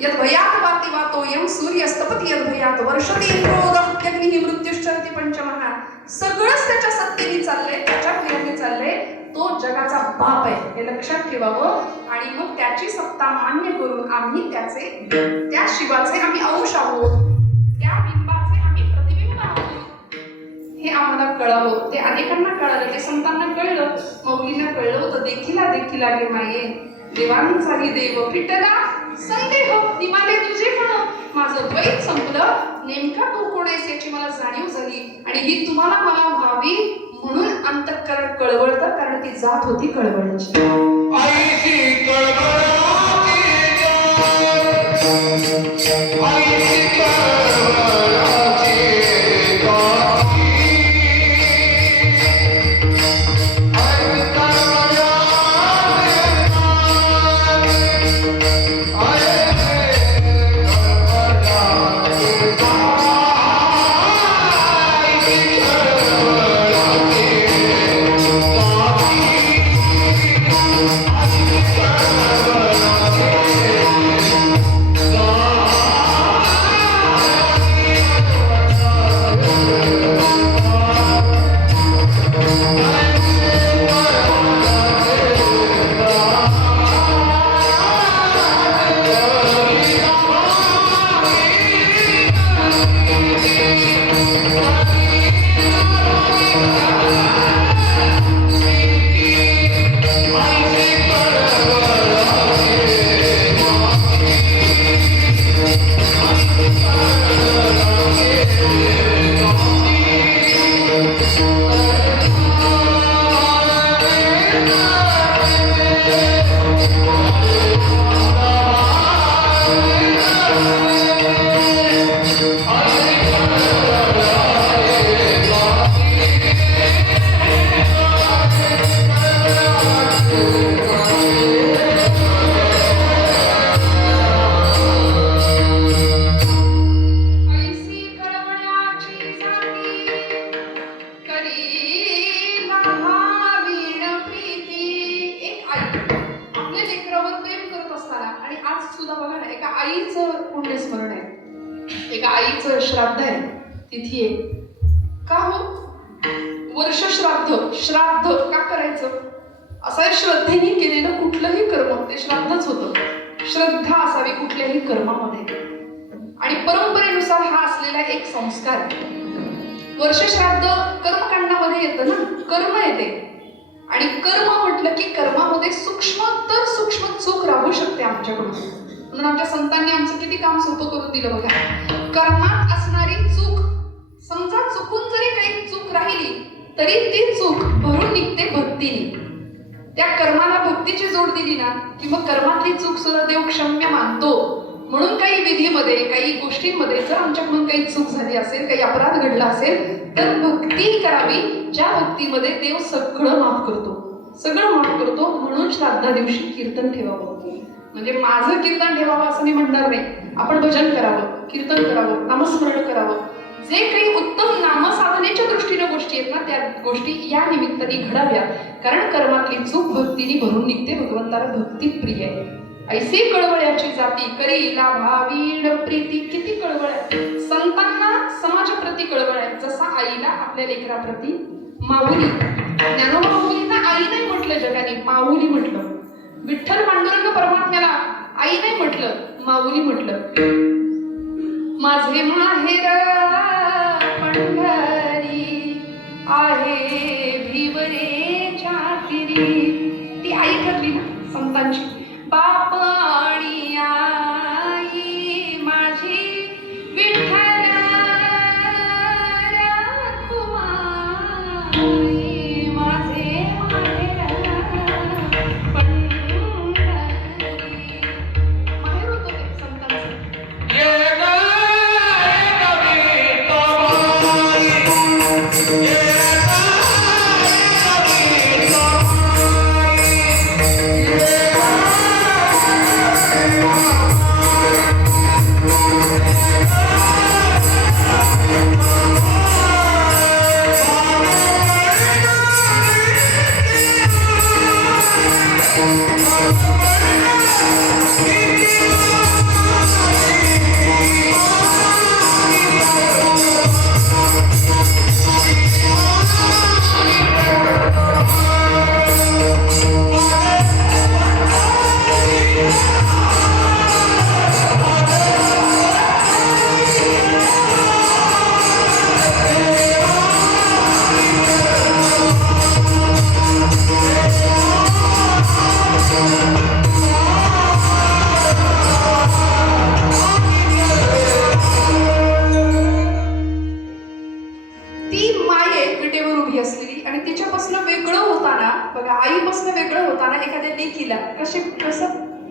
यद्भयात वाक्ती वागतो यम सूर्यस्तपती यद्भयात वर्षती इंद्रोदग्नि मृत्युश्चरती पंचमहा सगळंच त्याच्या सत्तेने चाललंय त्याच्या भयाने चाललंय तो जगाचा बाप आहे हे लक्षात ठेवावं आणि मग त्याची सत्ता मान्य करून आम्ही त्या शिवाचे आम्ही अंश आहोत त्या बिंबाचे आम्ही प्रतिबिंब आहोत हे आम्हाला कळावं ते अनेकांना कळालं ते संतांना कळलं मौलींना कळलं होतं देखीला गे माये देवान झाली देव फिटला संदेह निमाले तुझे पण माझं वैत संपलं नेमका तू कोण आहेस याची मला जाणीव झाली आणि ही तुम्हाला मला व्हावी म्हणून अंतःकरण कळवळतं कारण ती जात होती कळवळाची आईची कळवळाची आईची कळवळाची आईचं पुण्यस्मरण आहे. एका आईचं श्राद्ध आहे, तिथी आहे. का हो? वर्ष श्राद्ध का करायचं? असं श्रद्धेने केलेलं कुठलंही कर्म ते श्राद्धच होतं. श्रद्धा असावी कुठल्याही कर्मामध्ये, आणि परंपरेनुसार हा असलेला एक संस्कार आहे. वर्ष श्राद्ध कर्मकांडामध्ये येतं ना, कर्म येते. आणि कर्म म्हटलं की कर्मामध्ये सूक्ष्मात सूक्ष्म चूक राहू शकते आमच्याकडून. म्हणून आमच्या संतांनी आमचं किती काम सोपं करून दिलं बघा. कर्मात असणारी चूक, समजा चुकून जरी काही चूक राहिली तरी ती चूक भरून निघते भक्तीने. त्या कर्माला भक्तीची जोड दिली ना की मग कर्मातली चूक सुद्धा देव क्षम्य मानतो. म्हणून काही विधीमध्ये, काही गोष्टींमध्ये जर आमच्याकडून काही चूक झाली असेल, काही अपराध घडला असेल, तर भक्ती करावी, ज्या भक्तीमध्ये देव सगळं माफ करतो, सगळं माफ करतो. म्हणून श्राद्धा दिवशी कीर्तन ठेवावं. म्हणजे माझं कीर्तन ठेवावं असं मी म्हणणार नाही. आपण भजन करावं, कीर्तन करावं, नामस्मरण करावं. जे काही उत्तम नामसाधनेच्या दृष्टीने गोष्टी आहेत ना, त्या गोष्टी या निमित्ताने घडाव्या. कारण कर्मातली चूक भक्तीने भरून निघते. भगवंताला भक्ती प्रिय आहे. ऐसे कळवळ्याची जाती करी लाभावीण प्रीती. किती कळवळ आहे संतांना, समाजाप्रती कळवळ आहे. जसा आईला आपल्या लेकराप्रती माऊली. ज्ञानोबा माऊलींना आई नाही म्हटलं जगाने, माऊली म्हटलं. विठ्ठल पांडुरंग परमात्म्याला आई नाही म्हटलं, माऊली म्हटलं. माझे माहेर पंढरी आहे भिवरेच्या तीरी. ती आई ठरली ना संतांची. बाप आणि आई माझी विठ्ठल कुमारी. माझे माहेर पंढरी. माहेर होतं ते संतांचं.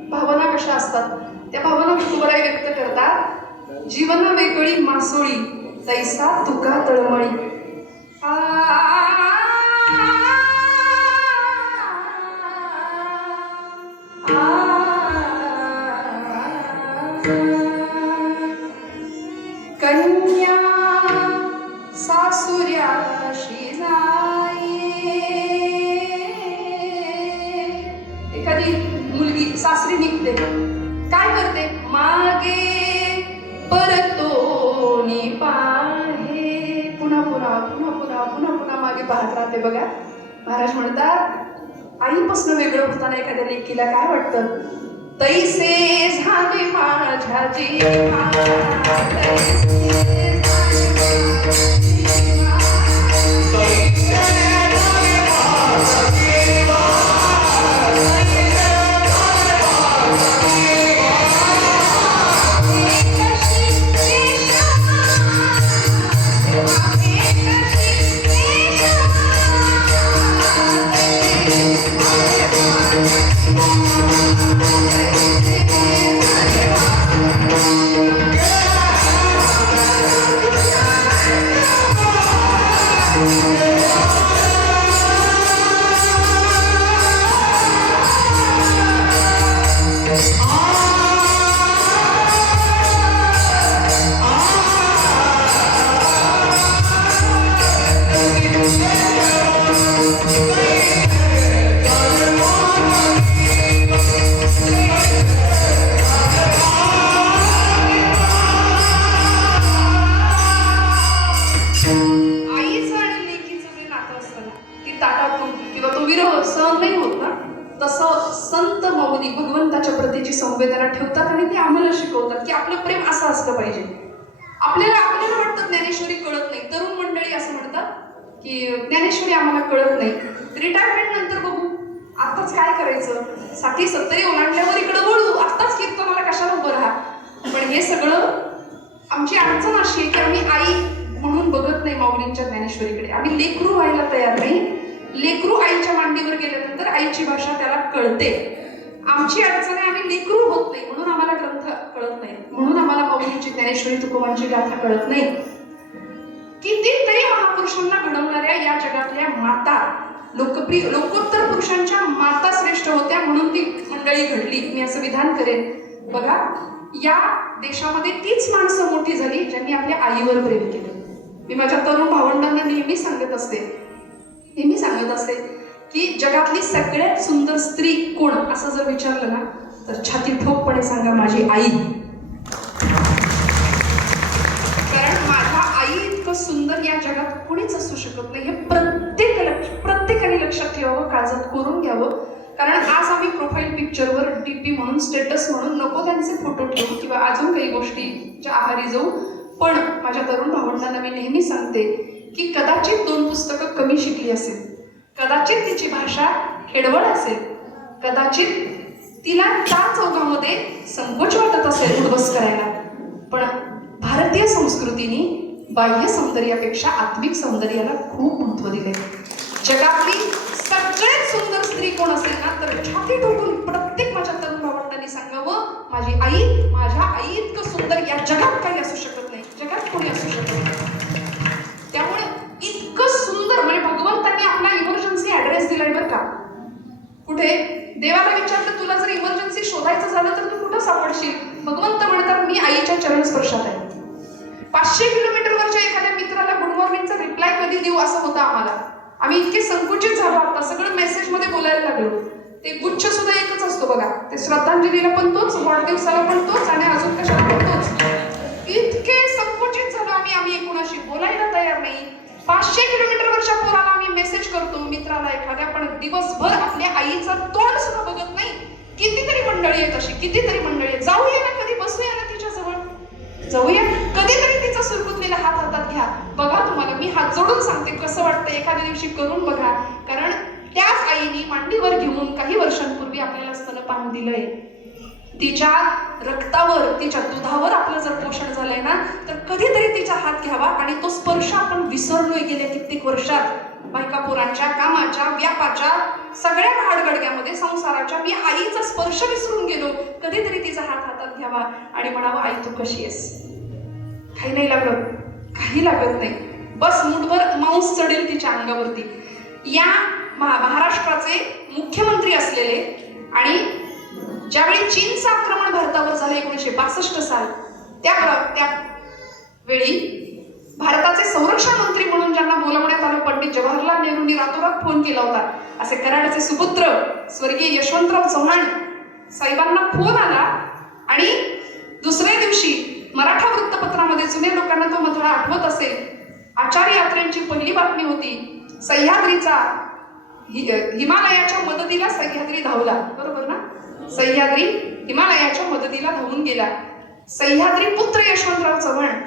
भावना कशा असतात त्या भावना तुकाराम व्यक्त करतात. जीवन वेगळी मासोळी तैसा तुका तळमळी. कन्या सासुऱ्याशी जाई. एखादी मुलगी सासरी निघते, काय करते? मागे परतोनी पाहे. पुन्हा पुन्हा पुन्हा पुन्हा पुन्हा पुन्हा मागे पाहत राहते बघा. महाराज म्हणतात आईपासून वेगळं होताना एखाद्या लेकीला काय वाटतं? तैसे झाले माझ्या जीवा, तैसे झाले माझ्या जीवा, तैसे झाले माझ्या जीवा, तैसे झाले माझ्या जीवा. एकशी देशा, एकशी देशा, ठेवतात आणि ते आम्हाला शिकवतात की आपलं प्रेम असं असलं पाहिजे. आपल्याला वाटतं ज्ञानेश्वरी कळत नाही. तरुण मंडळी असं म्हणतात की ज्ञानेश्वरी आम्हाला कळत नाही, रिटायरमेंट नंतर बघू, आताच काय करायचं, 60-70 ओलांडल्यावर इकडं वळू, आत्ताच कीर्तनाला कशाला उभं राहा. पण हे सगळं आमची अडचण अशी आहे की आम्ही आई म्हणून बघत नाही माऊलींच्या ज्ञानेश्वरीकडे. आम्ही लेकरू व्हायला तयार नाही. लेकरू आईच्या मांडीवर गेल्यानंतर आईची भाषा त्याला कळते. आमची अडचण आहे, आम्ही लेकरू होत नाही म्हणून आम्हाला ग्रंथ कळत नाही, म्हणून आम्हाला माऊलींची ज्ञानेश्वरी तुकोबांची गाथा कळत नाही. कितीतरी महापुरुषांना घडवणाऱ्या या जगातल्या माता, लोकोत्तर पुरुषांच्या माता श्रेष्ठ होत्या म्हणून ती मंडळी घडली. मी असं विधान करेन, बघा या देशामध्ये तीच माणसं मोठी झाली ज्यांनी आपल्या आईवर प्रेम केलं. मी माझ्या तरुण भावंडांना नेहमी सांगत असते की जगातली सगळ्यात सुंदर स्त्री कोण असं जर विचारलं ना तर छाती ठोकपणे सांगा माझी आई. कारण माझ्या आई इतकं सुंदर या जगात कोणीच असू शकत नाही. हे प्रत्येकाने लक्षात ठेवावं, काळजात कोरून घ्यावं. कारण आज आम्ही प्रोफाईल पिक्चरवर डीपी म्हणून, स्टेटस म्हणून नको त्यांचे फोटो ठेवू किंवा अजून काही गोष्टीच्या आहारी जाऊ. पण माझ्या तरुण भावंडांना मी नेहमी सांगते की कदाचित 2 पुस्तकं कमी शिकली असेल, कदाचित तिची भाषा खेडवळ असेल, कदाचित तिला 4 चौघामध्ये संकोच वाटत असेल उद्ध्वस्त करायला, पण भारतीय संस्कृतीने बाह्य सौंदर्यापेक्षा आत्मिक सौंदर्याला खूप महत्त्व दिले. जगातली सगळ्यात सुंदर स्त्री कोण असेल ना तर छाती ठोकून प्रत्येक माझ्या तरुण भावंडांनी सांगावं माझी आई. माझ्या आई इतकं सुंदर या जगात काही असू शकत नाही, जगात कोणी असू शकत नाही. त्यामुळे इतकं सुंदर म्हणजे भगवंतांनी आपला इमर्जन्सी ऍड्रेस दिलाय बरं का. कुठे देवाला विचारलं तुला जर इमर्जन्सी शोधायचं झालं तर तू कुठं सापडशील. भगवंत म्हणतात मी आईच्या चरणस्पर्शात आहे. 500 किलोमीटरवरच्या एखाद्या मित्राला गुड मॉर्निंगचा रिप्लाय कधी देऊ असं होतं आम्हाला. आम्ही इतके संकुचित झालो, आता सगळं मेसेजमध्ये बोलायला लागलो. ते गुच्छ सुद्धा एकच असतो बघा, ते श्रद्धांजलीला पण तोच, वाढदिवसाला पण तोच आणि अजून कशाला पण तोच. इतके संकुचित झालो आम्ही कोणाशी बोलायला तयार नाही. 500 किलोमीटरवरच्या पोराला आम्ही मेसेज करतो मित्राला एखाद्या, पण दिवसभर आपल्या आईचं तोंड सुद्धा बघत नाही. कितीतरी मंडळी आहेत अशी, कितीतरी मंडळी आहेत. जाऊया ना कधी, बसूया ना तिच्याजवळ, जाऊया कधीतरी तिचा सुरकुतलेला हात हातात घ्या. बघा तुम्हाला मी हात जोडून सांगते कसं वाटतं, एखाद्या दिवशी करून बघा. कारण त्याच आईने मांडीवर घेऊन काही वर्षांपूर्वी आपल्याला स्तनपान दिलंय. तिच्या रक्तावर, तिच्या दुधावर आपलं जर पोषण झालंय ना तर कधीतरी तिचा हात घ्यावा. आणि तो स्पर्श आपण विसरलोय गेल्या कित्येक वर्षात. बायकापुरांच्या, कामाच्या, व्यापाच्या, सगळ्या भाडगडग्यामध्ये संसाराच्या मी आईचा स्पर्श विसरून गेलो. कधीतरी तिचा हात हातात घ्यावा आणि म्हणावं आई तू कशी आहेस. काही नाही लागत, काही लागत नाही. बस मुठभर मांस चढेल तिच्या अंगावरती. या महाराष्ट्राचे मुख्यमंत्री असलेले आणि ज्यावेळी चीनचं आक्रमण भारतावर झालं 1962 साल, त्यावेळी भारताचे संरक्षण मंत्री म्हणून ज्यांना बोलवण्यात आलं पंडित जवाहरलाल नेहरूंनी रातोरात फोन केला होता. असे कराडचे सुपुत्र स्वर्गीय यशवंतराव चव्हाण साहेबांना फोन आला आणि दुसऱ्या दिवशी मराठा वृत्तपत्रामध्ये, जुन्या लोकांना तो मथळा आठवत असेल, आचार्य यात्रेची पहिली बातमी होती. सह्याद्रीचा हिमालयाच्या मदतीला सह्याद्री धावला, बरोबर ना. सह्याद्री हिमालयाच्या मदतीला धावून गेला. सह्याद्री पुत्र यशवंतराव चव्हाण.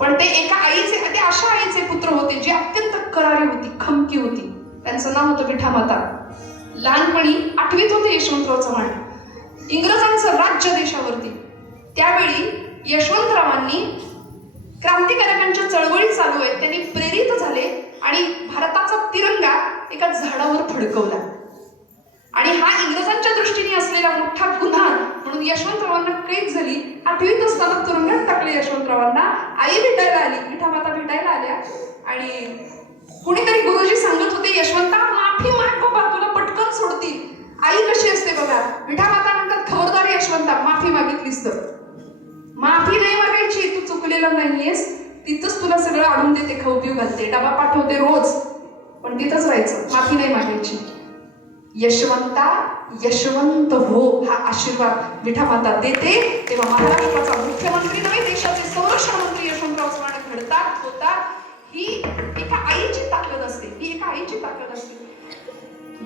पण ते एका आईचे, ते अशा आईचे पुत्र होते जी अत्यंत करारी होती, खमकी होती. त्यांचं नाव होतं विठामाता. लहानपणी 8वीत होते यशवंतराव चव्हाण. इंग्रजांचं राज्य देशावरती. त्यावेळी यशवंतरावांनी क्रांतिकारकांच्या चळवळी चालू आहेत, त्यांनी प्रेरित झाले आणि भारताचा तिरंगा एका झाडावर फडकवला. आणि हा इंग्रजांच्या दृष्टीने असलेला मोठा गुन्हा म्हणून यशवंतरावांना कैद झाली. 8वीत असताना तुरुंगात टाकले यशवंतरावांना. आई भेटायला आली, विठामाता भेटायला आल्या आणि कुणीतरी गुरुजी सांगत होते यशवंता माफी माग बाबा, तुला पटकन सोडतील. आई कशी असते बघा. विठामाता म्हणतात खबरदार यशवंता, माफी मागितलीस तर. माफी नाही मागायची, तू चुकलेला नाहीयेस, तिथंच तुला सगळं आणून देते, खाऊ पिऊ घालते, डबा पाठवते रोज, पण तिथंच राहायचं, माफी नाही मागायची. यशवंता यशवंत हो हा आशीर्वाद विठामाता देते. तेव्हा महाराष्ट्राचा मुख्यमंत्री नव्हे, देशाचे संरक्षण मंत्री यशवंतराव चव्हाण घडतात, होतात. ही एका आईची ताकद असते, ही एका आईची ताकद असते.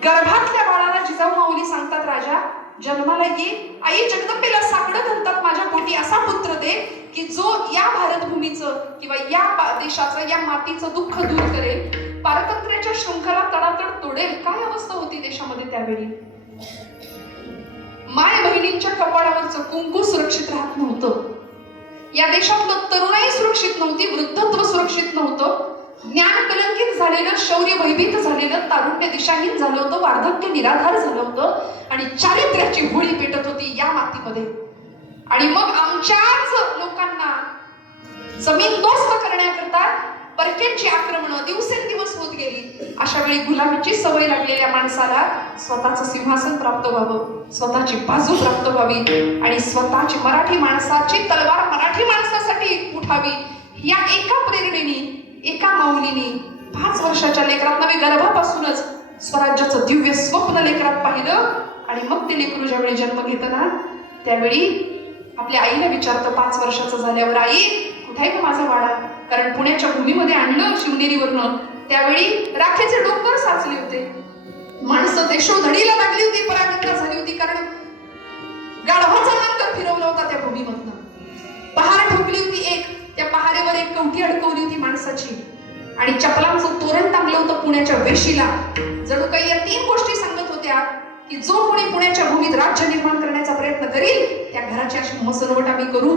गर्भातल्या बाळाला जिजाऊ माऊली सांगतात, राजा जन्माला ये, आई जगदंबेला साकडं घालतात माझ्या पोटी असा पुत्र दे की जो या भारतभूमीचं किंवा या देशाचं, या मातीचं दुःख दूर करेल, पारतंत्र्याच्या शृंखला तडातड तोडेल. काय अवस्था होती देशामध्ये त्यावेळी. माय बहिणींच्या कपाळावरचं कुंकू सुरक्षित राहत नव्हतं. या देशातलं तरुणाई सुरक्षित नव्हती, वृद्धत्व सुरक्षित नव्हतं, ज्ञान कलंकित झालेलं, शौर्य भयभीत झालेलं, तारुण्य दिशाहीन झालं होतं, वार्धक्य निराधार झालं होतं आणि चारित्र्याची होळी पेटत होती या मातीमध्ये. आणि मग आमच्याच लोकांना जमीनदोस्त करण्याकरता परक्यांची आक्रमणं दिवसेंदिवस होत गेली. अशा वेळी गुलामीची सवय लागलेल्या माणसाला स्वतःचं सिंहासन प्राप्त व्हावं, स्वतःची बाजू प्राप्त व्हावी आणि स्वतःची मराठी माणसाची तलवार मराठी माणसासाठी उठावी, या एका प्रेरणेने, एका माऊलीने 5 वर्षाच्या लेकरात नव्हे, गर्भापासूनच स्वराज्याचं दिव्य स्वप्न लेकरात पाहिलं. आणि मग ते लेकरू ज्यावेळी जन्म घेतं ना, त्यावेळी आपल्या आईला विचारतं 5 वर्षाचं झाल्यावर, आई कुठे आहे माझा वाडा. कारण पुण्याच्या भूमीमध्ये आणलं शिवनेरीवरनं, त्यावेळी राखेचे डोंगर साचले होते, माणसं देशोधडीला लागली होती, परागंदा झाली होती, कारण गाढवाचा नांगर फिरवला होता त्या भूमीमधनं. पहार ठोकली होती एक, त्या पहारेवर एक कवठी अडकवली होती माणसाची आणि चपलांचं तोरण टांगलं होतं पुण्याच्या वेशीला. जणू काही या 3 गोष्टी सांगत होत्या की जो कोणी पुण्याच्या भूमीत राज्य निर्माण करण्याचा प्रयत्न करील त्या घराची अशी मसनवट आम्ही करू.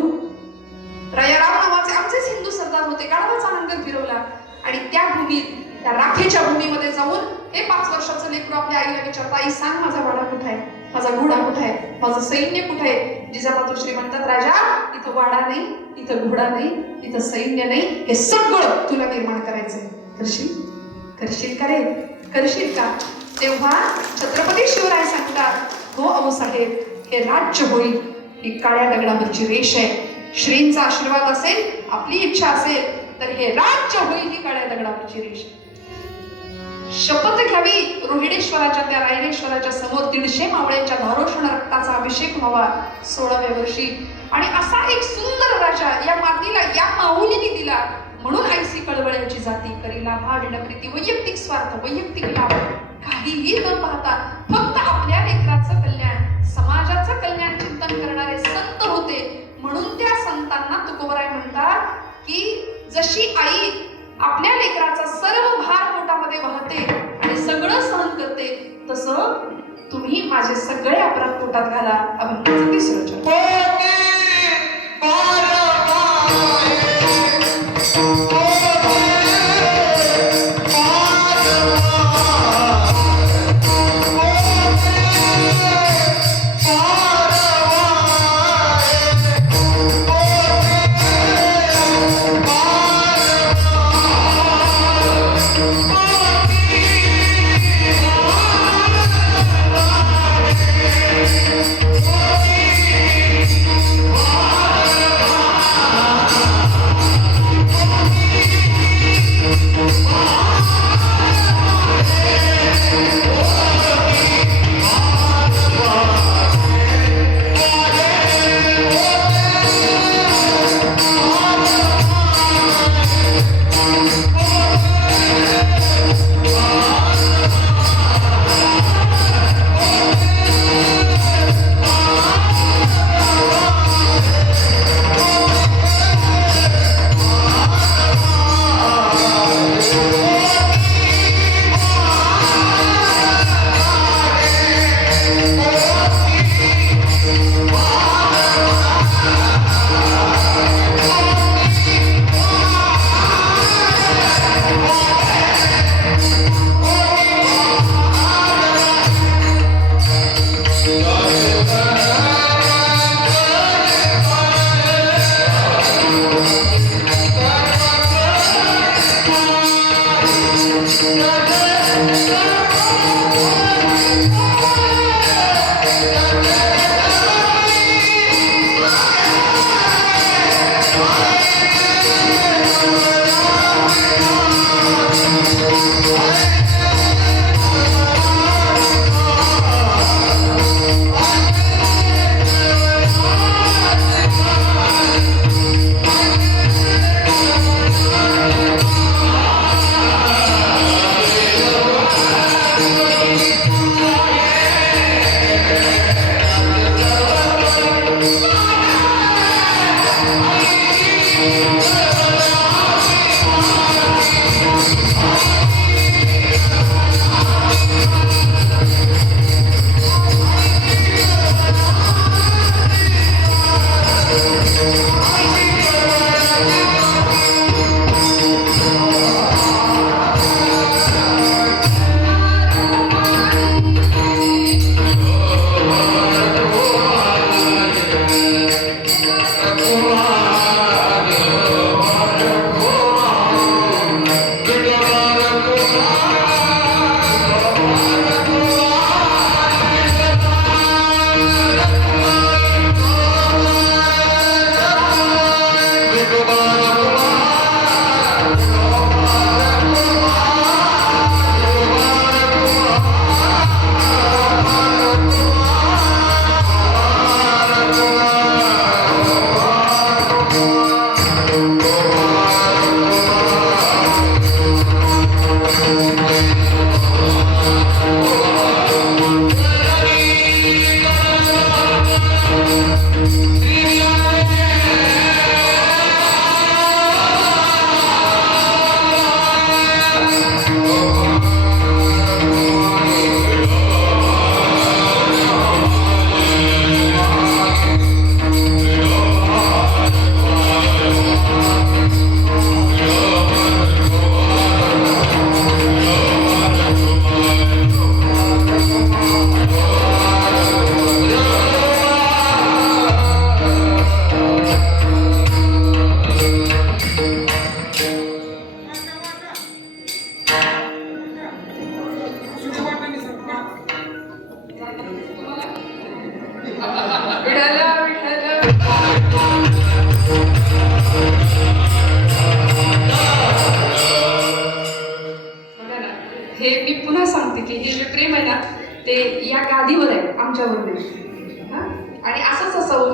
रायाराव नावाचे आमचेच हिंदू सरदार होते, गाढवाचा नांगर फिरवला आणि त्या भूमीत, त्या राखेच्या भूमीमध्ये जाऊन हे 5 वर्षाचं लेकरू आपल्या आईला विचारतं, आई सांग माझा वाडा कुठे आहे, माझा घोडा कुठे आहे, माझं सैन्य कुठे आहे. जिजामातोश्री म्हणतात, राजा इथं वाडा नाही, इथं घोडा नाही, इथं सैन्य नाही, हे सगळं तुला निर्माण करायचंय. करशील? करशील का रे? करशील का? तेव्हा छत्रपती शिवराय सांगतात, हो अहो साहेब, हे राज्य होईल, ही काळ्या दगडावरची रेष आहे. श्रींचा आशीर्वाद असेल, आपली इच्छा असेल तर हे राज्य होईल, ही काळ्या दगडावरची रेष. शपथ घ्यावी रोहिडेश्वराच्या, त्या रायरेश्वराच्या समोर 150 मावळ्यांच्या धारोषण रक्ताचा अभिषेक व्हावा 16व्या वर्षी. आणि असा एक सुंदर राजा या मातीला, या माऊलीने दिला. म्हणून ऐसी कळवळ्याची जाती करीला भाव विनप्रीती, वैयक्तिक स्वार्थ, वैयक्तिक लाभ काहीही न पाहता फक्त आपल्या लेकराचं कल्याण, समाजाचं कल्याण चिंतन करणारे संत होते. म्हणून त्या संतांना तुकोबराय म्हणतात की जशी आई आपल्या लेकराचा सर्व भार पोटामध्ये वाहते आणि सगळं सहन करते, तसं तुम्ही माझे सगळे अपराध पोटात घाला. अभंगाचं 3रं चरण.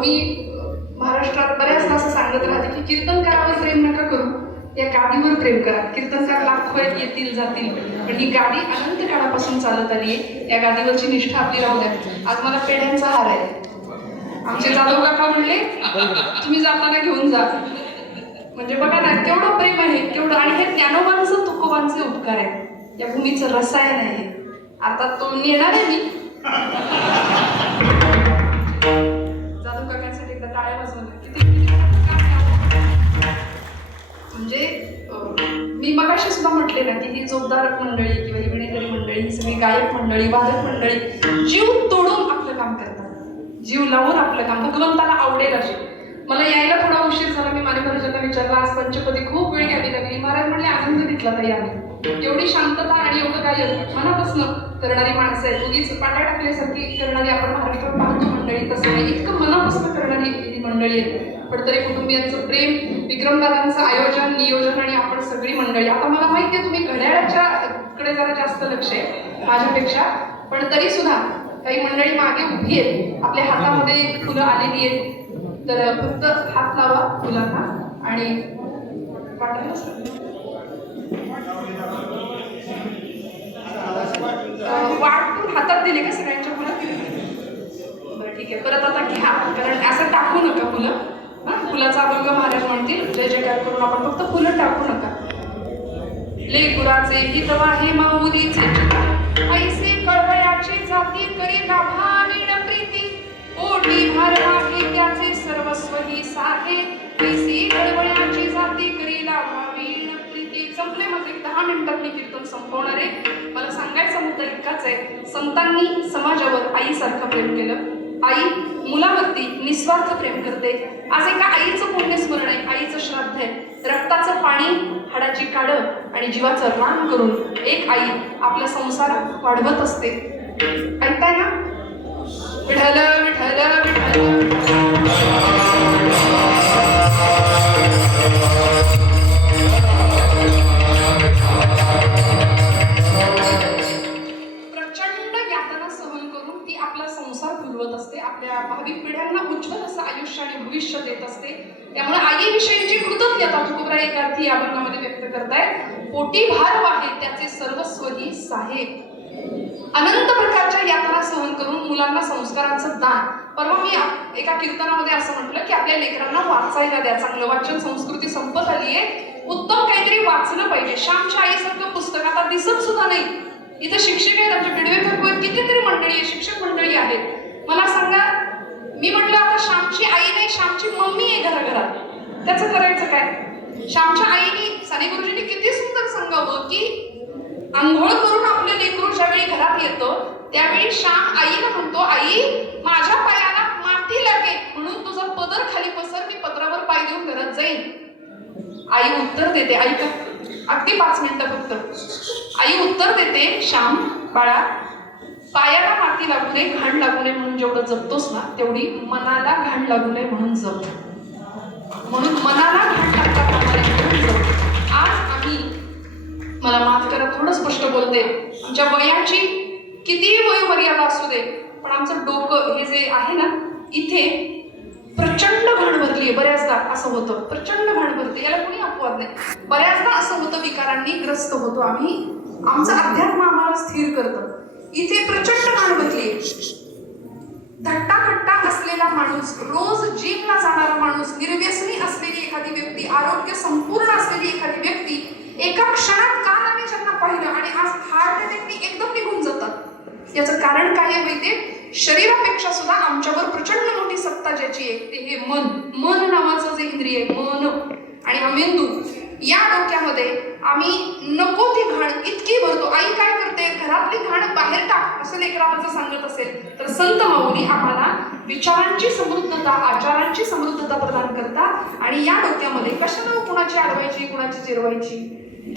मी महाराष्ट्रात बऱ्याचदा असं सांगत राहते की कीर्तनकारावर प्रेम नका करू, या गादीवर प्रेम करा. कीर्तनकार लाखो आहेत, येतील जातील, पण ही गादी अनंत काळापासून चालत आली आहे. या गादीवरची निष्ठा आपली राहू द्या. आज मला पेढ्यांचा हार आहे. आमचे जाधव काका म्हणले तुम्ही जाताना घेऊन जा. म्हणजे बघा ना केवढं प्रेम आहे, केवढं. आणि हे ज्ञानोबांचं तुकोबांचे उपकार आहेत, या भूमीचं रसायन आहे. आता तो नेणार आहे मी. जाधव काकांसाठी एकदा टाळ्या वाजवल्या. म्हणजे मी मगाशी सुद्धा म्हटले ना की ही जोरदारक मंडळी किंवा ही विणेकरी मंडळी, ही सगळी गायक मंडळी, वादक मंडळी जीव तोडून आपलं काम करतात, जीव लावून आपलं काम. भगवंताला आवडेल असे. मला यायला थोडा उशीर झाला. मी माने महाराजांना विचारला, आज पंचपदी खूप वेळ घ्यावी लागली. महाराज म्हणले आनंद घेतला ताई आम्ही. एवढी शांतता आणि एवढं गायक मनापासून करणारी माणसं आहेत. उगीच पाट्या टाकल्यासारखी करणारी आपण महाराष्ट्रात पाहतो मंडळी, तसं नाही. इतकं मनापासून करणारी ही मंडळी आहे. पडतरी कुटुंबियांचं प्रेम, विक्रमदादांचं आयोजन नियोजन आणि आपण सगळी मंडळी. आता मला माहिती आहे तुम्ही घड्याळाच्या कडे जरा जास्त लक्ष आहे माझ्यापेक्षा, पण तरी सुद्धा काही मंडळी मागे उभी आहेत. आपल्या हातामध्ये फुलं आलेली आहेत, तर फक्त हात लावा फुलांना आणि वाटून हातात दिले का सगळ्यांच्या फुलं? बरं ठीक आहे, परत आता घ्या, कारण असं टाकू नका फुलं. फुलाचा अभंग महाराज म्हणतील, जय जयकार करून आपण फक्त फुलं टाकू नका. लेकुराचे हितवा हे माऊलीचे ऐसे कळवळ्याची जाती करी लाभावीण प्रीती, ओढी भार आहे त्याचे सर्वस्व ही साहे, ऐसे कळवळ्याची जाती करी लाभावीण प्रीती. संपले माझे 10 मिनिटात मी कीर्तन संपवणार आहे. मला सांगायचा मुद्दा इतकाच आहे, संतांनी समाजावर आईसारखं प्रेम केलं. आई मुलावरती निस्वार्थ प्रेम करते. आज एका आईचं पुण्यस्मरण आहे, आईचं श्राद्ध आहे. रक्ताचं पाणी, हाडाची काढं आणि जीवाचं रान करून एक आई आपला संसार वाढवत असते. ऐकताय ना? विठ्ठल विठ्ठल विठ्ठल. आपल्या भावी पिढ्यांना उज्ज्वल असं आयुष्य आणि भविष्य देत असते. त्यामुळे आईविषयीची कृतज्ञता तुकोबराय एक अर्थी या अभंगामध्ये व्यक्त करताय. पोटी भार वाहे त्याचे सर्वस्व ही साहे. अनंत प्रकारच्या यातना सहन करून मुलांना संस्कारांचं दान. परवा मी एका कीर्तनामध्ये असं म्हटलं की आपल्या लेकरांना वाचायला द्या. चांगलं वाचन संस्कृती संपत आली आहे, उत्तम काहीतरी वाचलं पाहिजे. श्यामच्या आईसारखं पुस्तक आता दिसत सुद्धा नाही. इथं शिक्षक आहेत, आमच्या बिडवे कितीतरी मंडळी आहे, शिक्षक मंडळी आहेत. मला सांगा, मी म्हटलं आता श्यामची आई नाही, श्यामची मम्मी आहे घराघरात, त्याचं करायचं काय? श्यामच्या आईनी साने गुरुजींनी किती सुंदर सांगावं की आंघोळ करून आपलं लेकरू ज्यावेळी घरात येतं त्यावेळी श्याम आईला म्हणतो, आई माझ्या पायाला माती लागेल म्हणून तुझा पदर खाली पसर, मी पदरावर पाय देऊन घरात जाईन. आई उत्तर देते, ऐका अगदी 5 मिनिटं फक्त. आई उत्तर देते, श्याम बाळा, पायाला माती लागू नये, घाण लागू नये म्हणून जेवढं जपतोस ना तेवढी मनाला घाण लागू नये म्हणून जप. म्हणून मनाला घाण लागता कामा नये म्हणून जप. आज आम्ही, मला माफ करा थोडं स्पष्ट बोलते, आमच्या वयाची कितीही वय मर्यादा असू दे, पण आमचं डोकं हे जे आहे ना इथे प्रचंड घाण भरली आहे. बऱ्याचदा असं होतं, प्रचंड घाण भरते, याला कोणी अपवाद नाही. बऱ्याचदा असं होतं, विकारांनी ग्रस्त होतो आम्ही, आमचं अध्यात्म आम्हाला स्थिर करतं. इथे प्रचंड घाण भरली. धट्टाखट्टा असलेला माणूस, रोज जिमला जाणारा माणूस, निर्व्यसनी असलेली एखादी व्यक्ती, आरोग्य संपूर्ण असलेली एखादी व्यक्ती एका क्षणात का नव्हे ज्यांना पाहिलं आणि आज हार्ट अटॅकनी एकदम निघून जातात. याचं कारण काय आहे माहितीये? शरीरापेक्षा सुद्धा आमच्यावर प्रचंड मोठी सत्ता ज्याची आहे ते हे मन. मन नावाचं जे इंद्रिय आहे, मन आणि हा मेंदू, या डोक्यामध्ये आम्ही नको ती घाण इतकी भरतो. आई काय करते? घरातली घाण बाहेर टाक असं लेकराला जर सांगत असेल तर संत माऊली आम्हाला विचारांची समृद्धता, आचारांची समृद्धता प्रदान करतात. आणि या डोक्यामध्ये कशाला कुणाची अडवायची, कुणाची जिरवायची,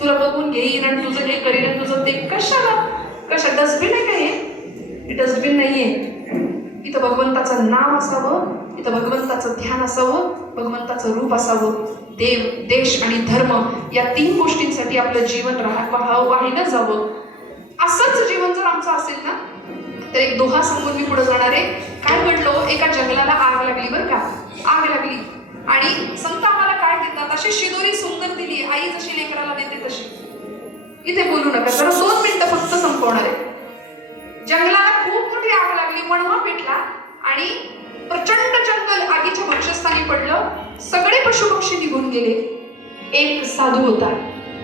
तुला बघून घेईन आणि तुझं हे करीन तुझं ते, कशा डस्टबिन आहे का हे डस्टबिन नाहीये. इथं भगवंताचं नाम असावं, इथं भगवंताचं ध्यान असावं, भगवंताचं रूप असावं. देव, देश आणि धर्म या 3 गोष्टींसाठी आपलं जीवन वाहिलं जावं. असंच जीवन जर आमचं असेल ना तर एक दोहा सांगून मी पुढे जाणार आहे. काय म्हटलं, एका जंगलाला आग लागली बरं का, आग लागली आणि संत आम्हाला काय देतात, अशी शिदोरी सुंदर दिली, आई जशी लेकराला देते तशी. इथे बोलू नका, जरा 2 मिनिटं फक्त संपवणार आहे. जंगलाला खूप मोठी आग लागली, वणवा पेटला आणि प्रचंड जंगल आगीच्या भक्षस्थानी पडलं. सगळे पशुपक्षी निघून गेले. एक साधू होता,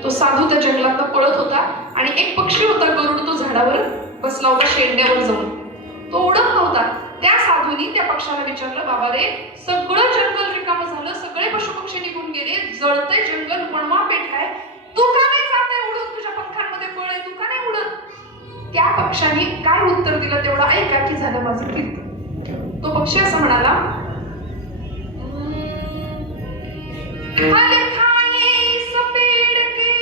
तो साधू त्या जंगलात पळत होता आणि एक पक्षी होता गरुड, तो झाडावर बसला होता शेंड्यावर जाऊन, तो उडत नव्हता. त्या साधूनी त्या पक्षाला विचारलं, बाबा रे, सगळं जंगल रिकामं झालं, सगळे पशुपक्षी निघून गेले, जळते जंगल, वणवा पेटलाय, तू का नाही जात आहे उडून, तुझ्या पंखांमध्ये बळ आहे, तू का नाही उडत? त्या पक्षाने काय उत्तर दिलं तेवढं ऐका की झालं माझं कीर्तन. तो पक्षी असं म्हणाला, फल खाए इस पेड़ के,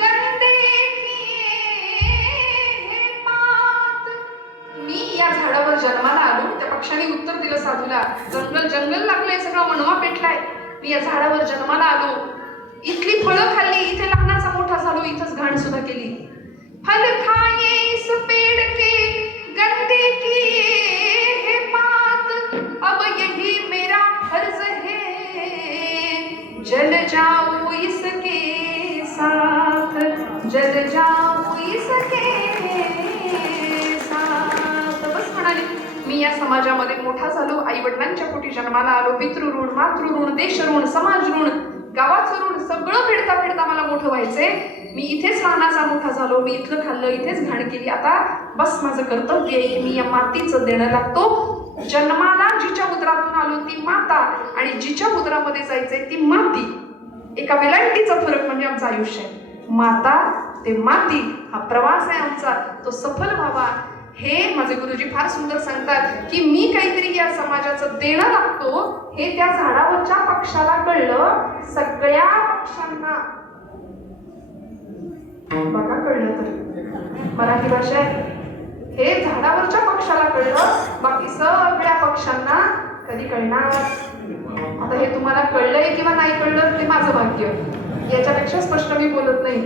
गंदे किए हैं पात. मी या झाडावर जन्माला आलो. त्या पक्षाने उत्तर दिलं साधूला, जंगल लागलंय, सगळं वणवा पेटलाय, मी या झाडावर जन्माला आलो, इथली फळं खाल्ली, इथे लहानाचा मोठा झालो, इथंच घाण सुद्धा केली. फल खाए इस पेड़ के, गंदे किए हैं पात, अब यही मेरा फर्ज है, जल जाओ इसके साथ, जल जाओ इसके साथ. बस म्हणाले, मी या समाजामध्ये मोठा झालो, आई वडिलांच्या पोटी जन्माला आलो, पितृऋण, मातृऋण, देशऋण, समाज ऋण, गावाचं ऋण सगळं फेडता फेडता मला मोठं व्हायचंय. मी इथेच लहानाचा मोठा झालो, मी इथलं खाल्लं, इथेच घाण केली, आता बस माझं कर्तव्य आहे की मी या मातीचं देणं लागतो. जन्माला जिच्या उदरातून आलो ती माता आणि जिच्या उदरामध्ये जायचंय ती माती. एका वेलांटीचा फरक म्हणजे आमचं आयुष्य आहे. माता ते माती हा प्रवास आहे आमचा, तो सफल व्हावा. हे माझे गुरुजी फार सुंदर सांगतात की मी काहीतरी या समाजाचं देणं लागतो, हे त्या झाडावरच्या पक्षाला कळलं. सगळ्या पक्षांना बघा कळलं, तर मराठी भाषा आहे. हे झाडावरच्या पक्षाला कळलं, बाकी सगळ्या पक्षांना कधी कळणार? आता हे तुम्हाला कळलंय किंवा नाही कळलं ते माझं भाग्य, याच्यापेक्षा स्पष्ट मी बोलत नाही.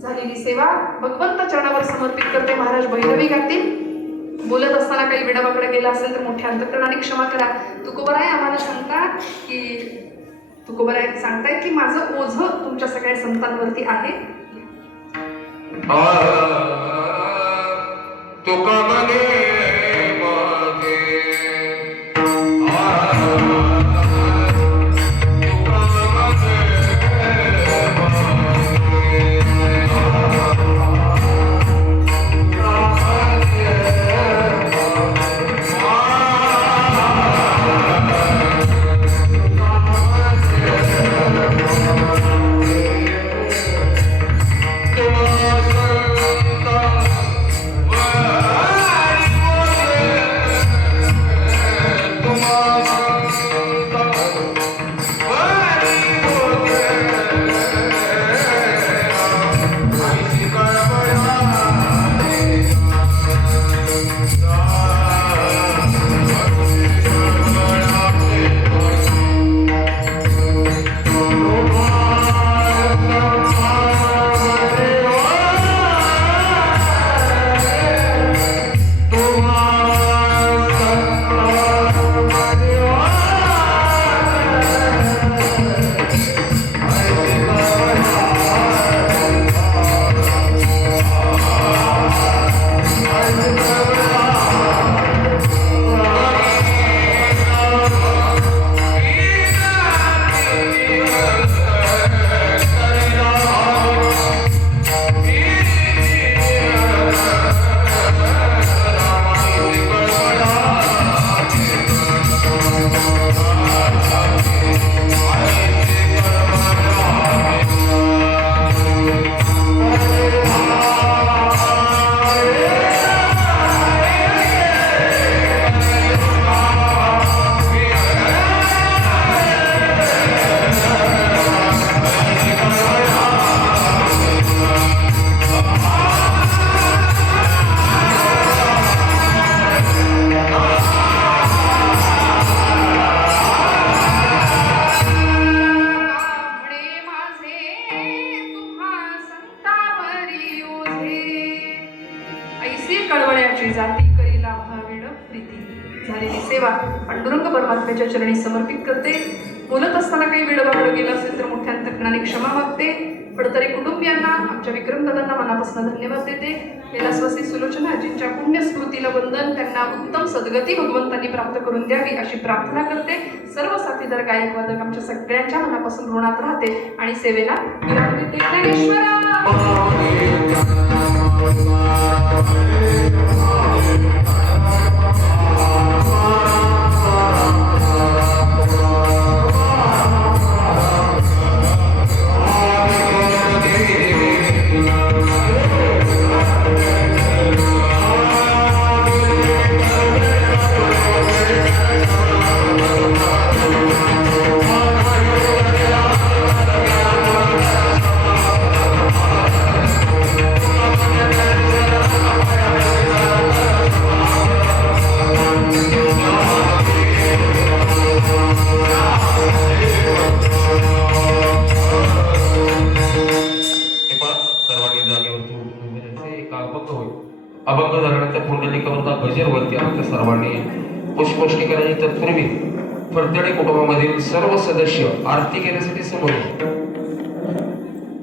झालेली सेवा भगवंत चरणावर समर्पित करते. महाराज भैरवी गातील. बोलत असताना काही विडाबाकडे गेला असेल तर मोठ्या अंतकरणाने क्षमा करा. तुकोबराय आम्हाला सांगतात की तुकोबराय सांगतायत की माझं ओझं तुमच्या सगळ्या संतांवरती आहे. तुका म्हणे सेवा पांडुरंग परमात्म्याच्या चरणी समर्पित करते. बोलत असताना काही वेळवाकडं गेलं असेल तर मोठ्या अंतकरणाने क्षमा मागते. पडतरी कुटुंबियांना आमच्या विक्रमदादांना मनापासून धन्यवाद देते. कैलासवासी सुलोचना आजींच्या पुण्यस्मृतीला वंदन, त्यांना उत्तम सद्गती भगवंतांनी प्राप्त करून द्यावी अशी प्रार्थना करते. सर्व साथीदार गायक वादक आमच्या सगळ्यांच्या मनापासून ऋणात राहते आणि सेवेला विराम देते. ज्ञानेश्वरा अभंग धरणाच्या पुंडलिकावरचा गजर वरती आमच्या सर्वांनी पुष्पवृष्टी करायची. तत्पूर्वी फरतडे कुटुंबामधील सर्व सदस्य आरती घेण्यासाठी समोर येतात.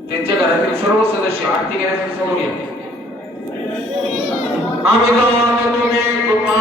त्यांच्या घरातील सर्व सदस्य आरती घेण्यासाठी समोर येतात. आम्ही जातो तुम्ही कृपा